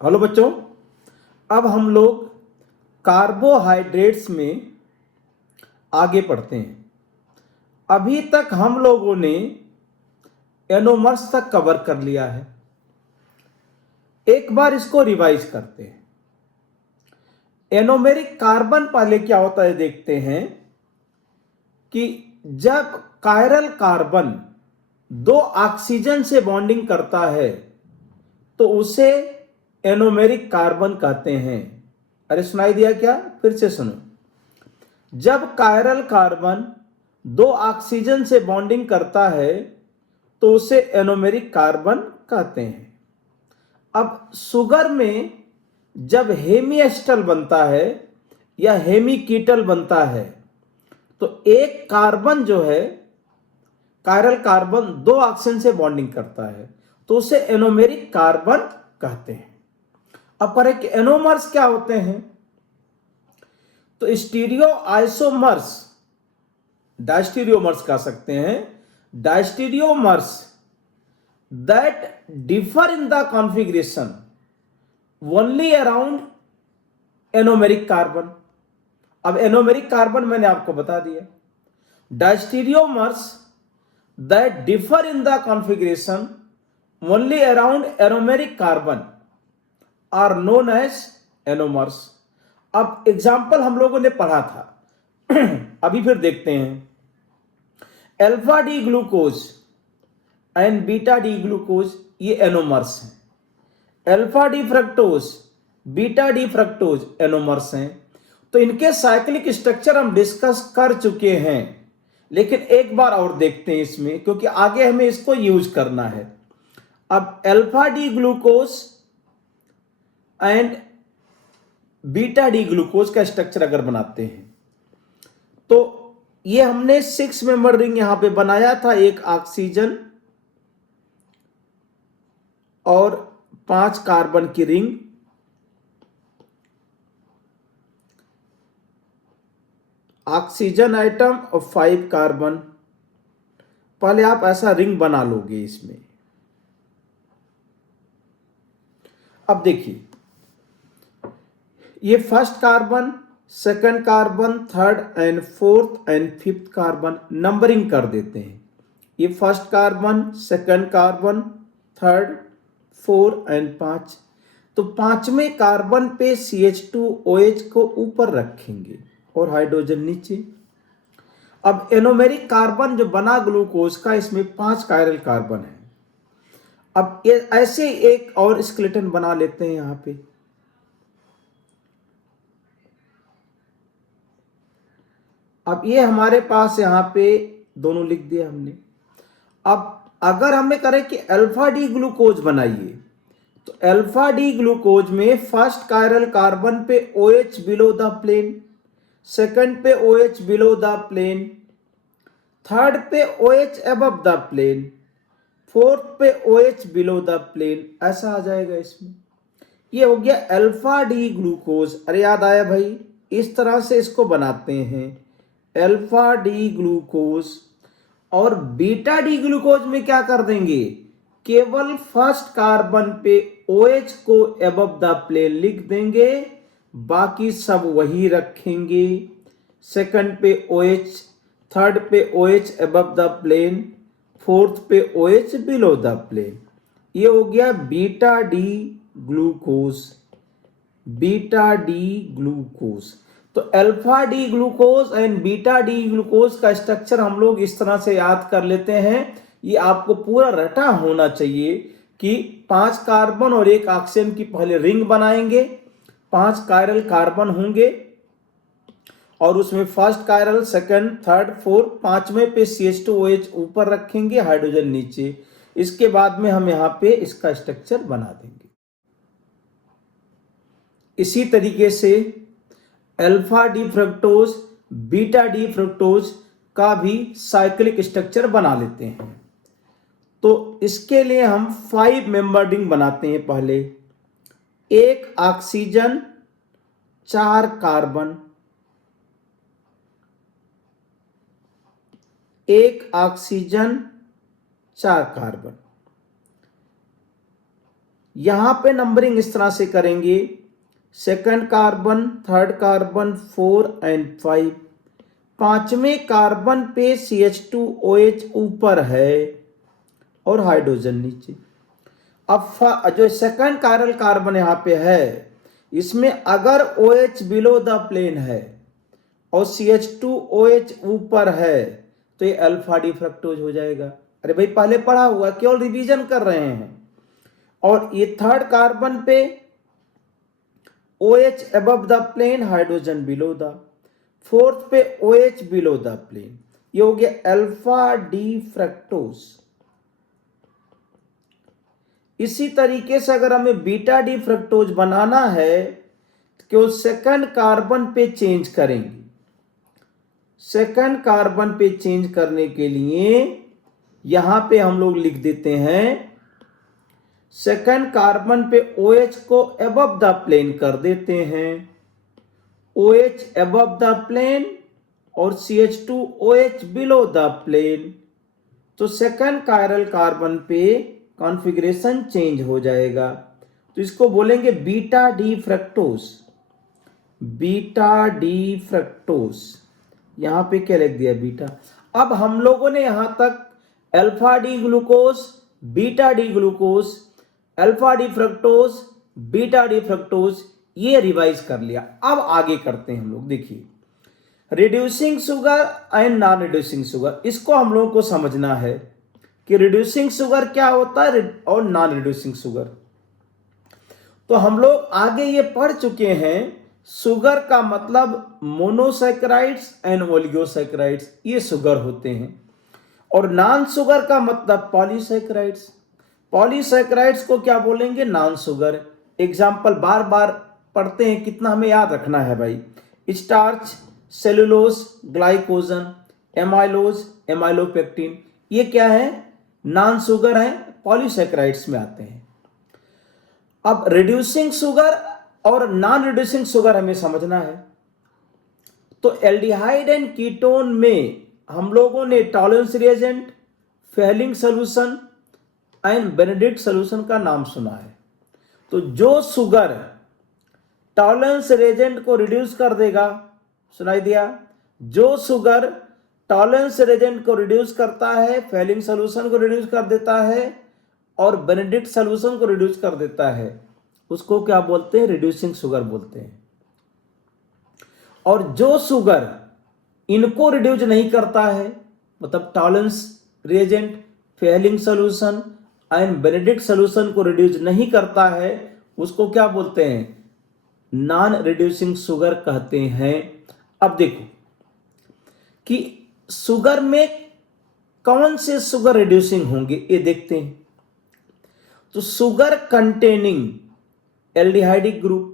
Hello बच्चों, अब हम लोग कार्बोहाइड्रेट्स में आगे बढ़ते हैं। अभी तक हम लोगों ने एनोमर्स तक कवर कर लिया है। एक बार इसको रिवाइज करते हैं। एनोमेरिक कार्बन पहले क्या होता है देखते हैं कि जब कायरल कार्बन दो ऑक्सीजन से बॉन्डिंग करता है तो उसे एनोमेरिक कार्बन कहते हैं। अरे सुनाई दिया क्या? फिर से सुनो। जब कायरल कार्बन दो ऑक्सीजन से बॉन्डिंग करता है तो उसे एनोमेरिक कार्बन कहते हैं। अब शुगर में जब हेमिएस्टर बनता है या हेमिकीटल बनता है तो एक कार्बन जो है, कायरल कार्बन दो ऑक्सीजन से बॉन्डिंग करता है तो उसे एनोमेरिक कार्बन कहते हैं। अब पर एक एनोमर्स क्या होते हैं? तो स्टीरियो आइसोमर्स, डायस्टीरियोमर्स कह सकते हैं। Diastereomers that differ in the configuration only around anomeric carbon. अब एनोमेरिक कार्बन मैंने आपको बता दिया। Diastereomers that differ in the configuration only around anomeric carbon are known as anomers. अब एग्जाम्पल हम लोगों ने पढ़ा था अभी फिर देखते हैं। Alpha D glucose and beta D glucose ये एनोमर्स हैं। Alpha D fructose, beta D fructose anomers हैं। तो इनके साइक्लिक स्ट्रक्चर हम डिस्कस कर चुके हैं, लेकिन एक बार और देखते हैं इसमें, क्योंकि आगे हमें इसको यूज करना है। अब alpha D glucose and beta D glucose का स्ट्रक्चर अगर बनाते हैं तो ये हमने 6 मेंबर रिंग यहां पे बनाया था। एक ऑक्सीजन और 5 कार्बन की रिंग। ऑक्सीजन आइटम और 5 कार्बन। पहले आप ऐसा रिंग बना लोगे इसमें। अब देखिए, ये first carbon, second carbon, third and fourth and fifth carbon numbering कर देते हैं। ये first carbon, second carbon, third, 4 and 5। तो पांचवें कार्बन पे CH2OH को ऊपर रखेंगे और हाइड्रोजन नीचे। अब एनोमेरिक कार्बन जो बना ग्लूकोज का, इसमें 5 कायरल कार्बन है। अब ये ऐसे एक और स्केलेटन बना लेते हैं यहां पे। अब ये हमारे पास यहां पे दोनों लिख दिया हमने। अब अगर हमें करें कि अल्फा डी ग्लूकोज बनाइए तो अल्फा डी ग्लूकोज में फर्स्ट कायरल कार्बन पे OH below the plane, second पे OH below the plane, third पे OH above the plane, fourth पे OH बिलो द प्लेन। ऐसा आ जाएगा इसमें। ये हो गया अल्फा डी ग्लूकोज। अरे याद आया भाई, इस तरह से इसको बनाते हैं अल्फा डी ग्लूकोज। और बीटा डी ग्लूकोज में क्या कर देंगे? केवल फर्स्ट कार्बन पे OH को अबव द प्लेन लिख देंगे, बाकी सब वही रखेंगे। सेकंड पे OH, थर्ड पे OH above the plane, fourth पे OH बिलो द प्लेन। ये हो गया beta D glucose. Beta D glucose. तो alpha D glucose and beta D glucose का स्ट्रक्चर हम लोग इस तरह से याद कर लेते हैं। ये आपको पूरा रटा होना चाहिए कि 5 कार्बन और एक ऑक्सीजन की पहले रिंग बनाएंगे, 5 कायरल कार्बन होंगे और उसमें first chiral, second, third, fourth, पांचवें पे CH2OH ऊपर रखेंगे, हाइड्रोजन नीचे। इसके बाद में हम यहां पे इसका स्ट्रक्चर बना देंगे। इसी तरीके से alpha D fructose, beta D fructose का भी साइक्लिक स्ट्रक्चर बना लेते हैं। तो इसके लिए हम 5 मेंबर रिंग बनाते हैं। पहले एक ऑक्सीजन, 4 कार्बन, एक ऑक्सीजन, 4 कार्बन। यहां पे नंबरिंग इस तरह से करेंगे, second carbon, third carbon, 4 and 5। पांचवें कार्बन पे CH2OH ऊपर है और हाइड्रोजन नीचे। अब जो सेकंड कायरल कार्बन यहां पे है, इसमें अगर OH बिलो द प्लेन है और CH2OH ऊपर है तो ये अल्फा डी फ्रक्टोज हो जाएगा। अरे भाई पहले पढ़ा हुआ, केवल रिवीजन कर रहे हैं। और ये थर्ड कार्बन पे OH above the plane, hydrogen below the. Fourth पे OH बिलो द प्लेन, ये हो गया अल्फा डी फ्रक्टोज। इसी तरीके से अगर हमें बीटा डी फ्रक्टोज बनाना है तो केवल सेकंड कार्बन पे चेंज करेंगे। सेकंड कार्बन पे चेंज करने के लिए यहां पे हम लोग लिख देते हैं, सेकंड कार्बन पे OH को अबव द प्लेन कर देते हैं, OH अबव द प्लेन और CH2OH बिलो द प्लेन। तो सेकंड कायरल कार्बन पे कॉन्फ़िगरेशन चेंज हो जाएगा। तो इसको बोलेंगे beta D fructose. Beta D fructose, यहां पे क्या लिख दिया, बीटा। अब हम लोगों ने यहां तक alpha D glucose, beta D glucose, alpha D fructose, beta D fructose ये रिवाइज कर लिया। अब आगे करते हैं हम लोग। देखिए, reducing sugar and non reducing sugar, इसको हम लोगों को समझना है कि रिड्यूसिंग शुगर क्या होता है और नॉन रिड्यूसिंग शुगर। तो हम लोग आगे ये पढ़ चुके हैं, शुगर का मतलब मोनोसैकेराइड्स एंड ओलिगोसैकेराइड्स, ये शुगर होते हैं। और नॉन शुगर का मतलब पॉलीसैकेराइड्स। पॉलीसैकेराइड्स को क्या बोलेंगे, नॉन शुगर। एग्जाम्पल बार बार पढ़ते हैं, कितना हमें याद रखना है भाई। Starch, cellulose, glycogen, amylose, amylopectin, ये क्या है, नॉन शुगर है, पॉलीसैकेराइड्स में आते हैं। अब रिड्यूसिंग शुगर और नॉन रिड्यूसिंग शुगर हमें समझना है। तो एल्डिहाइड एंड कीटोन में हम लोगों ने Tollens reagent, Fehling solution and Benedict solution का नाम सुना है। तो जो शुगर टॉलरेंस रिएजेंट को रिड्यूस कर देगा, सुनाई दिया, जो शुगर टॉलरेंस रिएजेंट को रिड्यूस करता है, फेलिंग सॉल्यूशन को रिड्यूस कर देता है और बेनेडिक्ट सॉल्यूशन को रिड्यूस कर देता है, उसको क्या बोलते हैं, रिड्यूसिंग शुगर बोलते हैं। और जो शुगर इनको रिड्यूस नहीं करता है, मतलब Tollens reagent, Fehling solution and Benedict solution को रिड्यूस नहीं करता है, उसको क्या बोलते हैं, नॉन रिड्यूसिंग शुगर कहते हैं। अब देखो कि शुगर में कौन से शुगर रिड्यूसिंग होंगे, ये देखते हैं। तो शुगर कंटेनिंग एल्डिहाइडिक ग्रुप,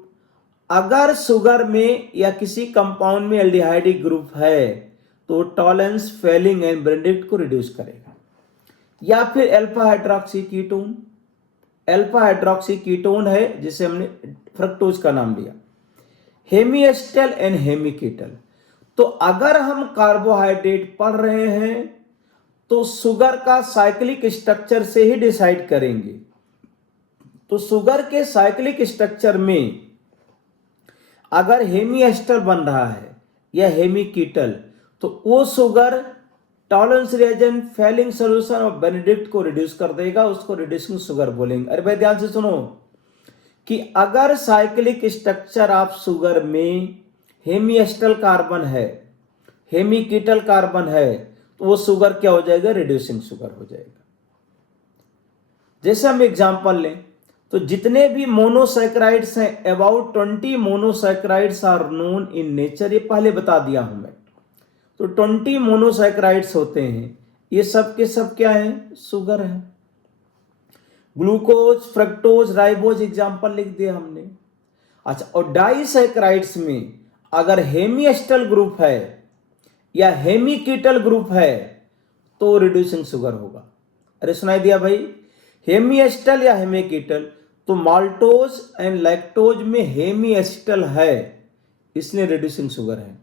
अगर शुगर में या किसी कंपाउंड में एल्डिहाइडिक ग्रुप है तो टॉलरेंस, फेलिंग एंड बेनेडिक्ट को रिड्यूस करेगा। या फिर alpha hydroxy ketone, alpha hydroxy ketone है जिसे हमने फ्रक्टोज का नाम लिया, हेमी एस्टर एंड हेमी कीटल। तो अगर हम कार्बोहाइड्रेट पढ़ रहे हैं तो शुगर का साइक्लिक स्ट्रक्चर से ही डिसाइड करेंगे। तो शुगर के साइक्लिक स्ट्रक्चर में अगर हेमी एस्टर बन रहा है या हेमी कीटल, तो वो sugar Tollens reagent, Fehling solution और बेनेडिक्ट को रिड्यूस कर देगा, उसको रिड्यूसिंग शुगर बोलेंगे। अरे भाई ध्यान से सुनो कि अगर साइक्लिक स्ट्रक्चर ऑफ शुगर में हेमी एस्टर कार्बन है, हेमी कीटल कार्बन है, तो वो शुगर क्या हो जाएगा, रिड्यूसिंग शुगर हो जाएगा। जैसे हम एग्जांपल लें तो जितने भी मोनोसैकेराइड्स हैं, about 20 monosaccharides are known in nature, ये पहले बता दिया हूं मैं। तो 20 मोनोसैकेराइड्स होते हैं, ये सब के सब क्या हैं, शुगर है। ग्लूकोज, फ्रक्टोज, राइबोज एग्जांपल लिख दिया हमने। अच्छा, और डाइसैकेराइड्स में अगर हेमी एस्टर ग्रुप है या हेमी कीटल ग्रुप है तो रिड्यूसिंग शुगर होगा। अरे सुनाई दिया भाई, हेमी एस्टर या हेमी कीटल, तो माल्टोज एंड लैक्टोज में हेमी एस्टर है, इसलिए रिड्यूसिंग शुगर है।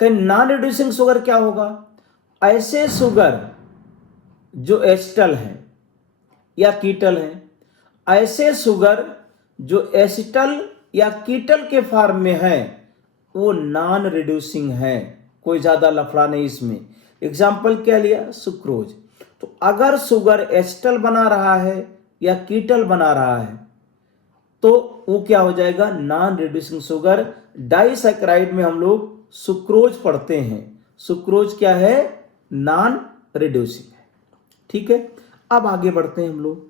कहीं नॉन रिड्यूसिंग शुगर क्या होगा, ऐसे शुगर जो एस्टर हैं या कीटल हैं, ऐसे शुगर जो एसिटल या कीटल के फॉर्म में है वो नॉन रिड्यूसिंग है, कोई ज़्यादा लफड़ा नहीं इसमें। एग्जाम्पल क्या लिया, सुक्रोज। तो अगर शुगर एसिटल बना रहा है या कीटल बना रहा है तो वो क्या हो जाएगा, नॉन रिड्यूसिंग शुगर। डाइसैकेराइड में हम लोग सुक्रोज पढ़ते हैं, सुक्रोज क्या है, नॉन रिड्यूसिंग है। ठीक है, अब आगे बढ़ते हैं हम लोग।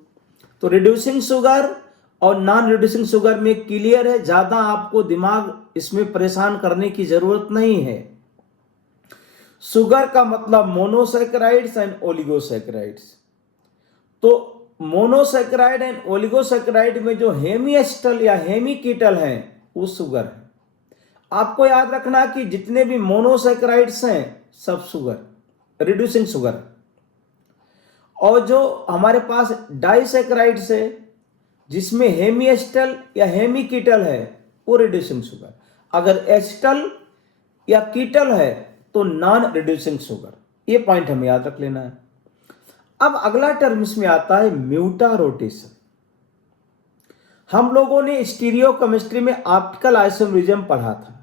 तो रिड्यूसिंग शुगर और नॉन रिड्यूसिंग शुगर में क्लियर है, ज्यादा आपको दिमाग इसमें परेशान करने की जरूरत नहीं है। शुगर का मतलब मोनोसैकेराइड्स एंड ओलिगोसैकेराइड्स। तो मोनोसैकेराइड एंड ओलिगोसैकेराइड में जो हेमीएस्टल या हेमीकीटल है वो शुगर है। आपको याद रखना कि जितने भी मोनोसैकेराइड्स हैं सब शुगर, रिड्यूसिंग शुगर है। और जो हमारे पास डाइसैकेराइड्स है जिसमें हेमीएस्टल या हेमीकीटल है वो रिड्यूसिंग शुगर। अगर एस्टल या कीटल है तो नॉन रिड्यूसिंग शुगर। ये पॉइंट हमें याद रख लेना है। अब अगला टर्म इसमें आता है म्यूटा रोटेशन। हम लोगों ने स्टीरियो केमिस्ट्री में ऑप्टिकल आइसोमरिज्म पढ़ा था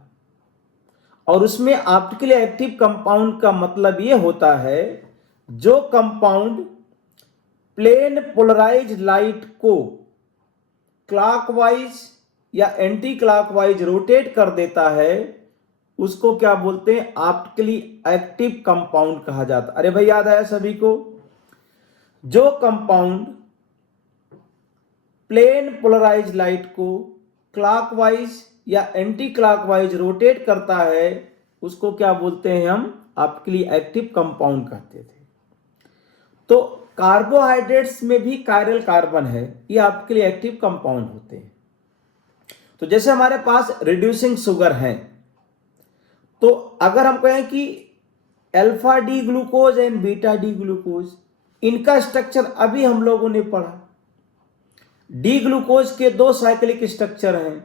और उसमें ऑप्टिकली एक्टिव कंपाउंड का मतलब ये होता है जो कंपाउंड प्लेन पोलराइज लाइट को क्लॉकवाइज या एंटी क्लॉकवाइज रोटेट कर देता है उसको क्या बोलते हैं, ऑप्टिकली एक्टिव कंपाउंड कहा जाता है। अरे भाई याद आया सभी को, जो कंपाउंड प्लेन पोलराइज लाइट को क्लॉकवाइज या एंटी क्लॉकवाइज रोटेट करता है उसको क्या बोलते हैं हम, ऑप्टिकली एक्टिव कंपाउंड कहते थे। तो कार्बोहाइड्रेट्स में भी कायरल कार्बन है, ये ऑप्टिकली एक्टिव कंपाउंड होते हैं। तो जैसे हमारे पास रिड्यूसिंग शुगर है तो अगर हम कहें कि alpha D glucose and beta D glucose, इनका स्ट्रक्चर अभी हम लोगों ने पढ़ा। डी ग्लूकोज के 2 साइक्लिक स्ट्रक्चर हैं।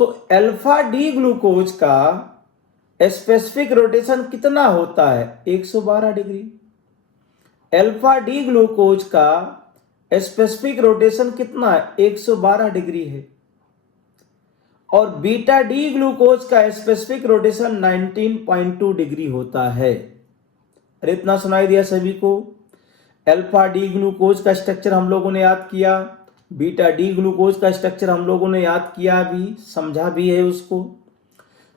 तो अल्फा डी ग्लूकोज का स्पेसिफिक रोटेशन कितना होता है, 112 डिग्री। अल्फा डी ग्लूकोज का स्पेसिफिक रोटेशन कितना है, 112 डिग्री है। और बीटा डी ग्लूकोज का स्पेसिफिक रोटेशन 19.2 डिग्री होता है। अरे इतना सुनाई दिया सभी को। अल्फा डी ग्लूकोज का स्ट्रक्चर हम लोगों ने याद किया, बीटा डी ग्लूकोज का स्ट्रक्चर हम लोगों ने याद किया भी, समझा भी है उसको।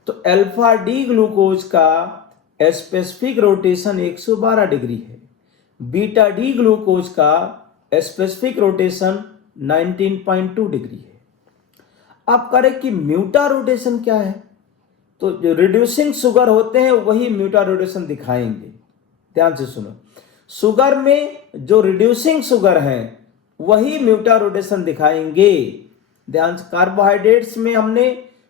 तो अल्फा डी ग्लूकोज का स्पेसिफिक रोटेशन 112 डिग्री है, बीटा डी ग्लूकोज का स्पेसिफिक रोटेशन 19.2 डिग्री है। आप करें कि म्यूटा रोटेशन क्या है, तो जो रिड्यूसिंग शुगर होते हैं वही म्यूटा रोटेशन दिखाएंगे। ध्यान से सुनो, शुगर में जो रिड्यूसिंग शुगर है वही म्यूटा रोटेशन दिखाएंगे। ध्यान से, कार्बोहाइड्रेट्स में हमने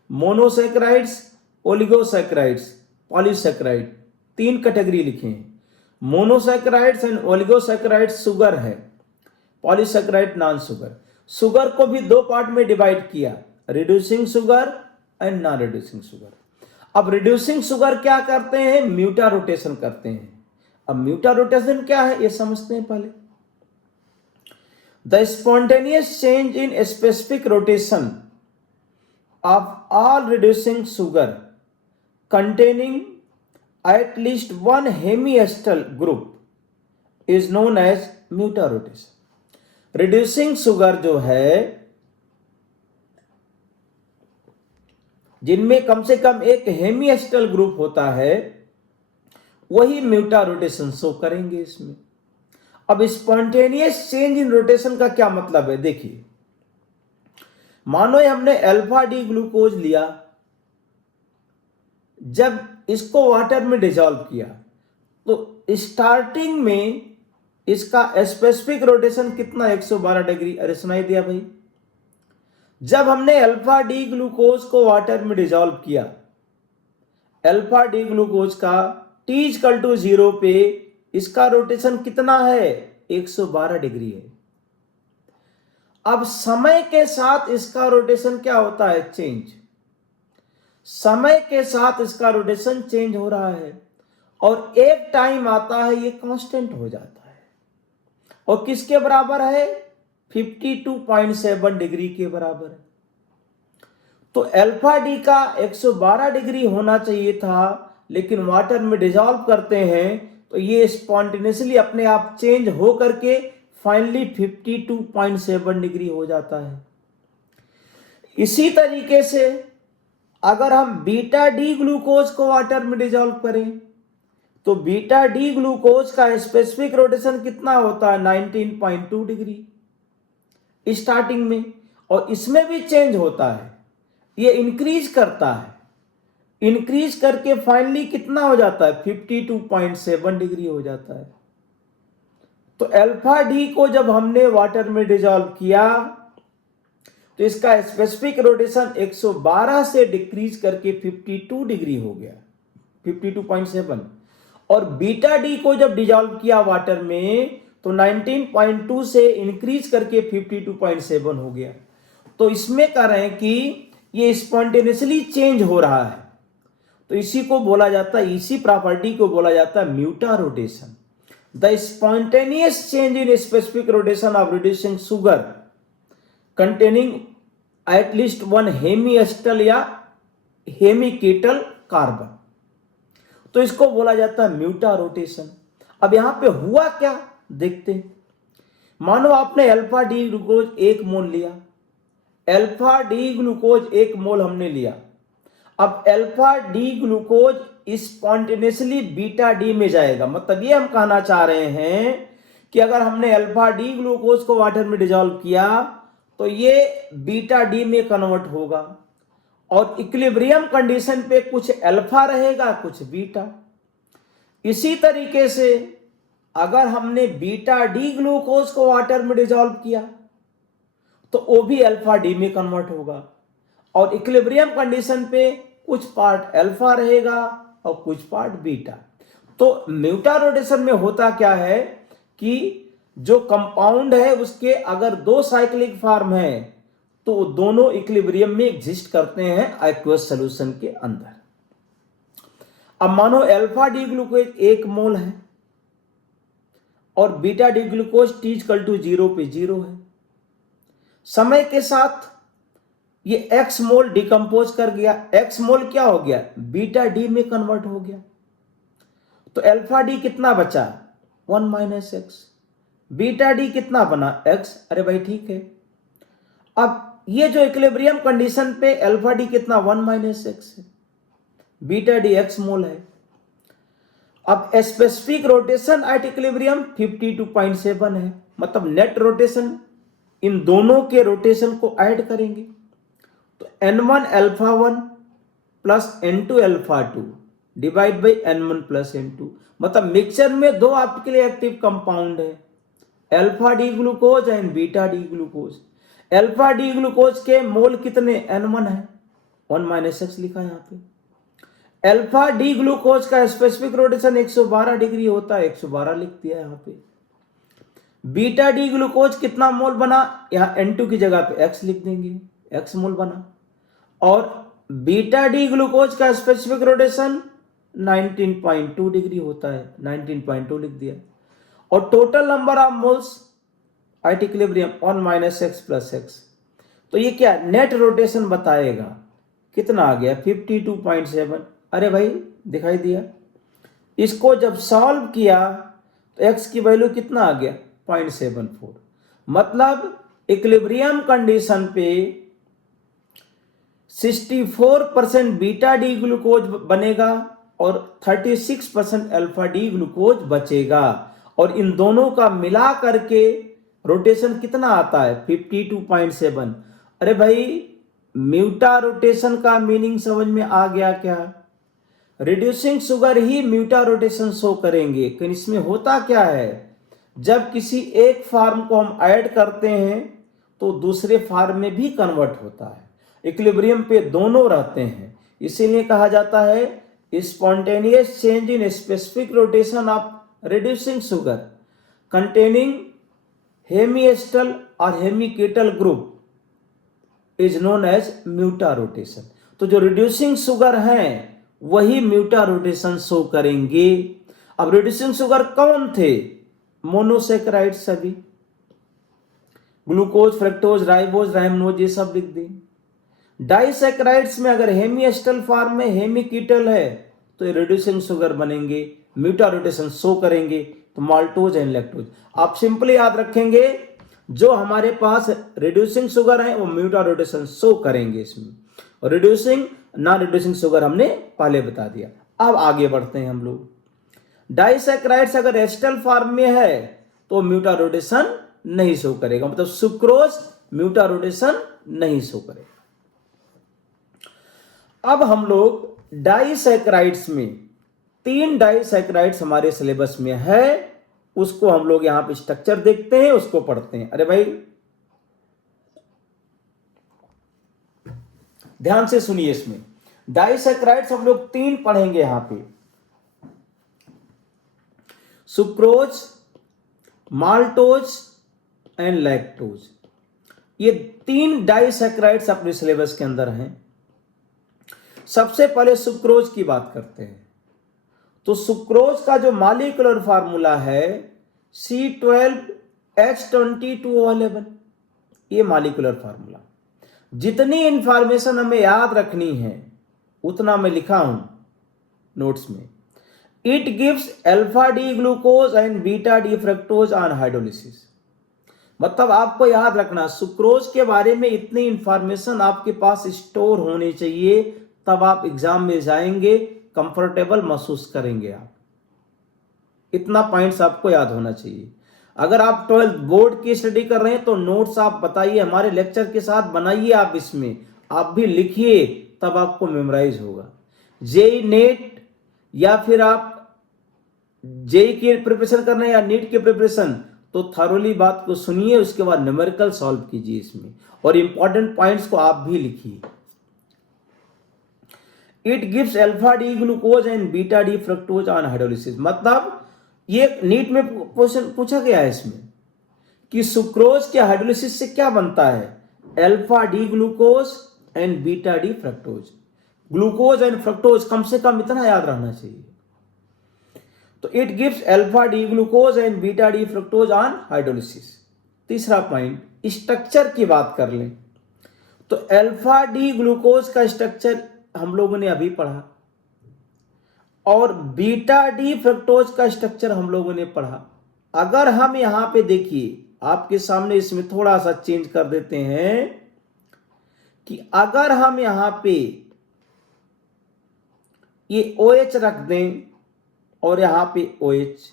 मोनोसैकेराइड्स, ओलिगोसैकेराइड्स, पॉलीसैकेराइड 3 कैटेगरी लिखे हैं। मोनोसैकेराइड्स एंड ओलिगोसैकेराइड्स शुगर है, पॉलीसैकेराइड नॉन शुगर। शुगर को भी 2 पार्ट में डिवाइड किया, reducing sugar and non reducing sugar. अब रिड्यूसिंग शुगर क्या करते हैं, म्यूटा रोटेशन करते हैं। अब म्यूटा रोटेशन क्या है ये समझते हैं पहले। The spontaneous change in specific rotation of all reducing sugar containing at least 1 hemiacetal group is known as mutarotation. Reducing sugar जो है जिनमें कम से कम एक हेमीएस्टल ग्रुप होता है वही म्यूटा रोटेशन शो करेंगे इसमें। अब स्पॉन्टेनियस चेंज इन रोटेशन का क्या मतलब है, देखिए मानो हमने अल्फा डी ग्लूकोज लिया, जब इसको वाटर में डिसॉल्व किया तो स्टार्टिंग में इसका स्पेसिफिक रोटेशन कितना, 112 डिग्री। अरे सुनाई दिया भाई। जब हमने अल्फा डी ग्लूकोज को वाटर में डिसॉल्व किया, अल्फा डी ग्लूकोज का T=0 पे इसका रोटेशन कितना है, 112 डिग्री है। अब समय के साथ इसका रोटेशन क्या होता है, चेंज। समय के साथ इसका रोटेशन चेंज हो रहा है और एक टाइम आता है ये कांस्टेंट हो जाता है। और किसके बराबर है, 52.7 डिग्री के बराबर है। तो अल्फा डी का 112 डिग्री होना चाहिए था, लेकिन वाटर में डिजॉल्व करते हैं तो ये स्पॉन्टेनियसली अपने आप चेंज हो करके फाइनली 52.7 डिग्री हो जाता है। इसी तरीके से अगर हम बीटा डी ग्लूकोज को वाटर में डिजॉल्व करें तो बीटा डी ग्लूकोज का स्पेसिफिक रोटेशन कितना होता है, 19.2 डिग्री स्टार्टिंग में, और इसमें भी चेंज होता है, ये इंक्रीज करता है, इंक्रीज करके फाइनली कितना हो जाता है, 52.7 डिग्री हो जाता है। तो अल्फा डी को जब हमने वाटर में डिजॉल्व किया तो इसका स्पेसिफिक रोटेशन 112 से डिक्रीज करके 52 डिग्री हो गया, 52.7। और बीटा डी को जब डिजॉल्व किया वाटर में तो 19.2 से इंक्रीज करके 52.7 हो गया। तो इसमें कह रहे हैं कि ये स्पॉन्टेनियसली चेंज हो रहा है, तो इसी को बोला जाता है, इसी प्रॉपर्टी को बोला जाता है mutarotation. The spontaneous change in specific rotation of reducing sugar containing at least one hemiacetal या हेमीकेटल कार्बन, तो इसको बोला जाता है म्यूटा रोटेशन। अब यहां पे हुआ क्या देखते हैं। मानो आपने अल्फा डी ग्लूकोज 1 मोल लिया, अल्फा डी ग्लूकोज 1 मोल हमने लिया। अब alpha D glucose spontaneously beta D में जाएगा, मतलब ये हम कहना चाह रहे हैं कि अगर हमने अल्फा डी ग्लूकोज को वाटर में डिजॉल्व किया तो ये बीटा डी में कन्वर्ट होगा, और इक्विलिब्रियम कंडीशन पे कुछ अल्फा रहेगा कुछ बीटा। इसी तरीके से अगर हमने बीटा डी ग्लूकोज को वाटर में डिजॉल्व किया तो वो भी अल्फा डी में कन्वर्ट होगा, और इक्विलिब्रियम कंडीशन पे कुछ पार्ट अल्फा रहेगा और कुछ पार्ट बीटा। तो म्यूटा रोटेशन में होता क्या है कि जो कंपाउंड है उसके अगर 2 साइक्लिक फॉर्म है तो दोनों इक्विलिब्रियम में एग्जिस्ट करते हैं एक्वस सॉल्यूशन के अंदर। अब मानो अल्फा डी ग्लूकोज 1 मोल है और बीटा डी ग्लूकोज T=0 पे 0 है। समय के साथ ये x मोल डिकम्पोज कर गया, x मोल क्या हो गया, बीटा डी में कन्वर्ट हो गया। तो अल्फा डी कितना बचा, 1 - x, बीटा डी कितना बना, x। अरे भाई ठीक है। अब ये जो इक्विलिब्रियम कंडीशन पे अल्फा डी कितना, 1 - x है, बीटा डी x मोल है। अब स्पेसिफिक रोटेशन एट इक्विलिब्रियम 52.7 है, मतलब नेट रोटेशन इन दोनों के रोटेशन को ऐड करेंगे तो n1 alpha 1 plus n2 alpha 2 divide by n1 plus n2, मतलब मिक्सचर में 2 ऑप्टिकली एक्टिव कंपाउंड है, alpha D glucose and beta D glucose. Alpha D glucose के मोल कितने, n1 है, 1 - x लिखा यहाँ पे। अल्फा डी ग्लूकोज का स्पेसिफिक रोटेशन 112 डिग्री होता है, 112 लिख दिया यहाँ पे। बीटा डी ग्लूकोज कितना मोल बना, यहाँ n2 की जगह पे x लिख देंगे, x मोल बना। और बीटा डी ग्लूकोज का स्पेसिफिक रोटेशन 19.2 डिग्री होता है, 19.2 लिख दिया। और total number of moles at equilibrium 1 - x plus x, तो ये क्या नेट रोटेशन बताएगा, कितना आ गया 52.7। अरे भाई दिखाई दिया। इसको जब सॉल्व किया तो x की वैल्यू कितना आ गया, 0.74, मतलब इक्विलिब्रियम कंडीशन पे 64% बीटा डी ग्लूकोज बनेगा और 36% अल्फा डी ग्लूकोज बचेगा, और इन दोनों का मिला करके रोटेशन कितना आता है, 52.7। अरे भाई म्यूटा रोटेशन का मीनिंग समझ में आ गया क्या, रिड्यूसिंग शुगर ही म्यूटा रोटेशन शो करेंगे। लेकिन इसमें होता क्या है, जब किसी एक फार्म को हम ऐड करते हैं तो दूसरे फार्म में भी कन्वर्ट होता है, इक्विलिब्रियम पे दोनों रहते हैं, इसीलिए कहा जाता है spontaneous change in specific rotation of reducing sugar containing hemiacetal और hemiketal group is known as mutarotation. तो जो रिड्यूसिंग शुगर हैं वही म्यूटा रोटेशन शो करेंगे। अब रिड्यूसिंग शुगर कौन थे, मोनोसेक्राइड सभी, ग्लूकोज, फ्रक्टोज, राइबोज, राइमनोज, ये सब लिख दें। डाइसैकेराइड्स में अगर हेमी एस्टर फॉर्म में हेमी कीटल है तो ये रिड्यूसिंग शुगर बनेंगे, म्यूटारोटेशन शो करेंगे, तो माल्टोज एंड लैक्टोज। आप सिंपली याद रखेंगे जो हमारे पास रिड्यूसिंग शुगर है वो म्यूटारोटेशन शो करेंगे इसमें, और रिड्यूसिंग नॉन रिड्यूसिंग शुगर हमने पहले बता दिया। अब आगे बढ़ते हैं हम लोग। डाइसैकेराइड्स अगर एस्टर फॉर्म में है तो म्यूटारोटेशन नहीं शो करेगा, मतलब सुक्रोज म्यूटारोटेशन नहीं शो करेगा। अब हम लोग डाइसैकेराइड्स में 3 डाइसैकेराइड्स हमारे सिलेबस में है, उसको हम लोग यहां पे स्ट्रक्चर देखते हैं, उसको पढ़ते हैं। अरे भाई ध्यान से सुनिए, इसमें डाइसैकेराइड्स हम लोग 3 पढ़ेंगे यहां पे, सुक्रोज, माल्टोज एंड लैक्टोज। ये 3 डाइसैकेराइड्स अपने सिलेबस के अंदर हैं। सबसे पहले सुक्रोज की बात करते हैं। तो सुक्रोज का जो मॉलिक्यूलर फार्मूला है C12H22O11, ये मॉलिक्यूलर फार्मूला। जितनी इंफॉर्मेशन हमें याद रखनी है उतना मैं लिखा हूं नोट्स में। It gives alpha D glucose and beta D fructose on hydrolysis. मतलब आपको याद रखना सुक्रोज के बारे में इतनी इंफॉर्मेशन आपके पास स्टोर होनी चाहिए, तब आप एग्जाम में जाएंगे कंफर्टेबल महसूस करेंगे। आप इतना पॉइंट्स आपको याद होना चाहिए। अगर आप 12th बोर्ड की स्टडी कर रहे हैं तो नोट्स आप बताइए, हमारे लेक्चर के साथ बनाइए, आप इसमें आप भी लिखिए, तब आपको मेमोराइज होगा। जेई नेट या फिर आप जेई की प्रिपरेशन कर रहे हैं या नीट की प्रिपरेशन, तो थॉरोली बात को सुनिए, उसके बाद न्यूमेरिकल सॉल्व कीजिए इसमें, और इंपॉर्टेंट पॉइंट्स को आप भी लिखिए। It gives alpha D glucose and beta D fructose on hydrolysis. मतलब ये नीट में क्वेश्चन पूछा गया है इसमें कि सुक्रोज के हाइड्रोलिसिस से क्या बनता है, alpha D glucose and beta D fructose. Glucose and fructose कम से कम इतना याद रहना चाहिए। तो it gives alpha D glucose and beta D fructose on hydrolysis. तीसरा पॉइंट, स्ट्रक्चर की बात कर लें तो अल्फा डी ग्लूकोज का स्ट्रक्चर हम लोगों ने अभी पढ़ा, और बीटा डी फ्रक्टोज का स्ट्रक्चर हम लोगों ने पढ़ा। अगर हम यहां पे देखिए आपके सामने, इसमें थोड़ा सा चेंज कर देते हैं कि अगर हम यहां पे ये OH रख दें और यहां पे OH,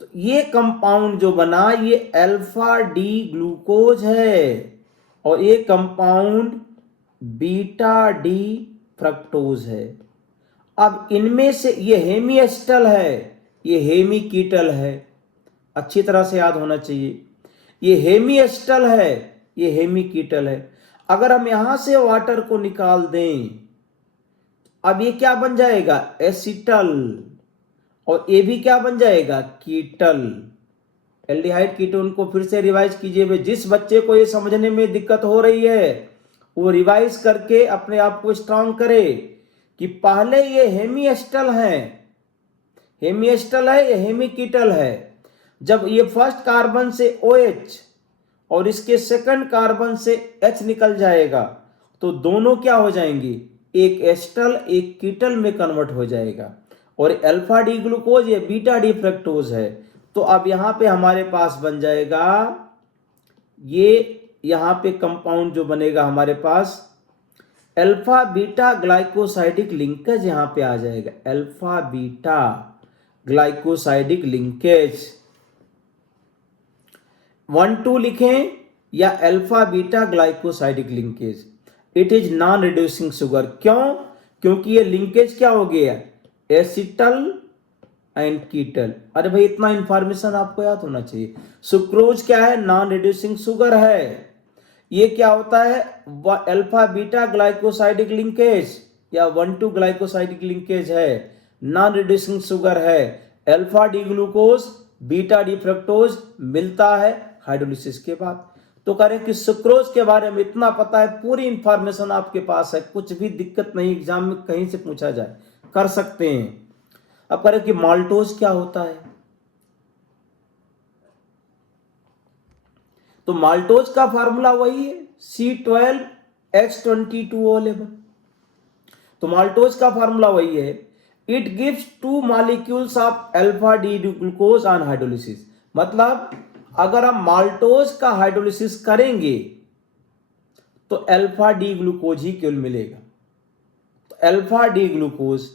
तो ये कंपाउंड जो बना ये अल्फा डी ग्लूकोज है, और ये कंपाउंड बीटा डी फ्रक्टोज है। अब इनमें से ये हेमी एस्टर है, ये हेमी कीटल है, अच्छी तरह से याद होना चाहिए। ये हेमी एस्टर है, ये हेमी कीटल है। अगर हम यहां से वाटर को निकाल दें, अब ये क्या बन जाएगा, एसिटल, और ये भी क्या बन जाएगा, कीटल। एल्डिहाइड कीटोन को फिर से रिवाइज कीजिए। जिस बच्चे को ये समझने में दिक्कत हो रही है वो रिवाइज करके अपने आप को स्ट्रांग करे कि पहले ये हेमी एस्टर है, हेमी एस्टर है, ये हेमी कीटल है। जब ये फर्स्ट कार्बन से OH और इसके सेकंड कार्बन से H निकल जाएगा तो दोनों क्या हो जाएंगे, एक एस्टर एक कीटल में कन्वर्ट हो जाएगा, और अल्फा डी ग्लूकोज ये बीटा डी फ्रक्टोज है। तो अब यहां पे हमारे पास बन जाएगा ये, यहां पे कंपाउंड जो बनेगा हमारे पास अल्फा बीटा ग्लाइकोसाइडिक लिंकेज यहां पे आ जाएगा, अल्फा बीटा ग्लाइकोसाइडिक लिंकेज। 1,2 लिखें या alpha beta glycosidic linkage. It is non reducing sugar. क्यों, क्योंकि ये लिंकेज क्या हो गया, एसिटल एंड कीटल। अरे भाई इतना इंफॉर्मेशन आपको याद होना चाहिए। सुक्रोज क्या है, नॉन रिड्यूसिंग शुगर है। ये क्या होता है, अल्फा बीटा ग्लाइकोसाइडिक लिंकेज या 1,2 ग्लाइकोसाइडिक लिंकेज है, नॉन रिड्यूसिंग शुगर है। Alpha D glucose beta D fructose मिलता है हाइड्रोलिसिस के बाद। तो करें कि सुक्रोज के बारे में इतना पता है, पूरी इंफॉर्मेशन आपके पास है, कुछ भी दिक्कत नहीं, एग्जाम में कहीं से पूछा जाए कर सकते हैं। अब करें कि माल्टोज क्या होता है। तो माल्टोज का फार्मूला वही है C12H22O11। तो माल्टोज का फार्मूला वही है, it gives 2 molecules of alpha D glucose on hydrolysis. मतलब अगर हम माल्टोज का हाइड्रोलिसिस करेंगे तो अल्फा डी ग्लूकोज ही केवल मिलेगा। तो अल्फा डी ग्लूकोज,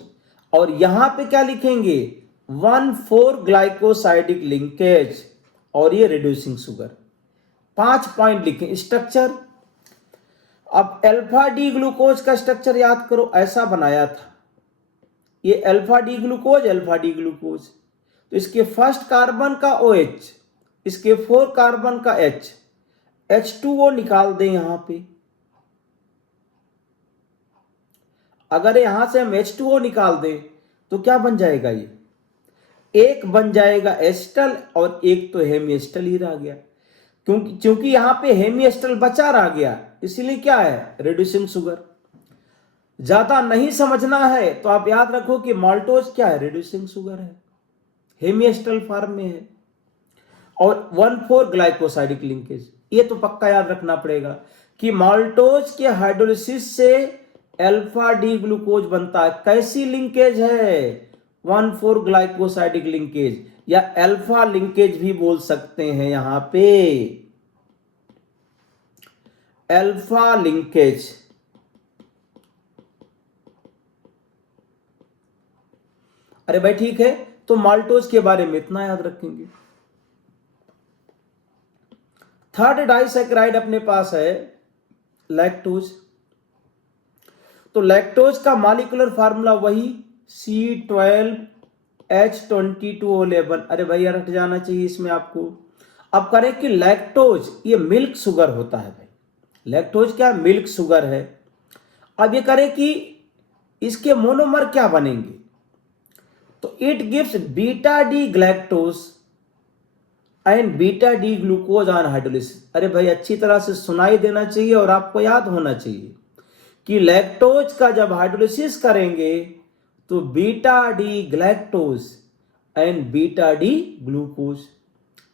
और यहां पे क्या लिखेंगे 1,4 ग्लाइकोसाइडिक लिंकेज, और ये रिड्यूसिंग शुगर। 5 पॉइंट लिखें। स्ट्रक्चर, अब अल्फा डी ग्लूकोज का स्ट्रक्चर याद करो, ऐसा बनाया था, ये alpha D glucose, alpha D glucose. तो इसके फर्स्ट कार्बन का OH, इसके 4 कार्बन का H, H2O निकाल दें यहां पे। अगर यहां से हम H2O निकाल दें तो क्या बन जाएगा, ये एक बन जाएगा एस्टल और एक तो हेमिएस्टल ही रह गया। क्योंकि यहां पे हेमिएस्टल बचा रह गया, इसीलिए क्या है रिड्यूसिंग शुगर। ज्यादा नहीं समझना है तो आप याद रखो कि माल्टोज क्या है, रिड्यूसिंग शुगर है, हेमिएस्टल फॉर्म में है, और 1,4 ग्लाइकोसाइडिक लिंकेज। ये तो पक्का याद रखना पड़ेगा कि माल्टोज के हाइड्रोलिसिस से अल्फा डी ग्लूकोज बनता है। कैसी लिंकेज है, 1,4 ग्लाइकोसाइडिक लिंकेज, या अल्फा लिंकेज भी बोल सकते हैं यहां पे, अल्फा लिंकेज। अरे भाई ठीक है, तो माल्टोज के बारे में इतना याद रखेंगे। थर्ड डाइसैकेराइड अपने पास है लैक्टोज। तो लैक्टोज का मॉलिक्यूलर फार्मूला वही C12H22O11। अरे भाई यार हट जाना चाहिए इसमें आपको। अब करें कि लैक्टोज ये मिल्क शुगर होता है भाई, लैक्टोज क्या मिल्क शुगर है। अब ये करें कि इसके मोनोमर क्या बनेंगे, तो it gives beta D galactose and beta D glucose on hydrolysis. अरे भाई अच्छी तरह से सुनाई देना चाहिए और आपको याद होना चाहिए कि लैक्टोज का जब हाइड्रोलिसिस करेंगे तो beta D galactose and beta D glucose,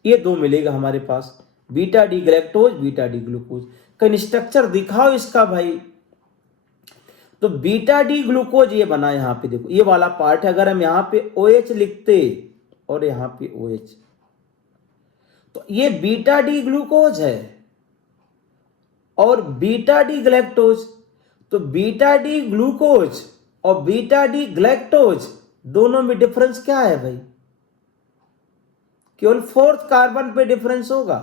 ये दो मिलेगा हमारे पास, beta D galactose beta D glucose. कहीं स्ट्रक्चर दिखाओ इसका भाई। तो बीटा डी ग्लूकोज ये बना, यहां पे देखो ये वाला पार्ट है। अगर हम यहां पे OH लिखते और यहां पे OH, तो ये बीटा डी ग्लूकोज है और बीटा डी ग्लैक्टोज। तो बीटा डी ग्लूकोज और बीटा डी ग्लैक्टोज दोनों में डिफरेंस क्या है भाई, केवल 4th कार्बन पे डिफरेंस होगा।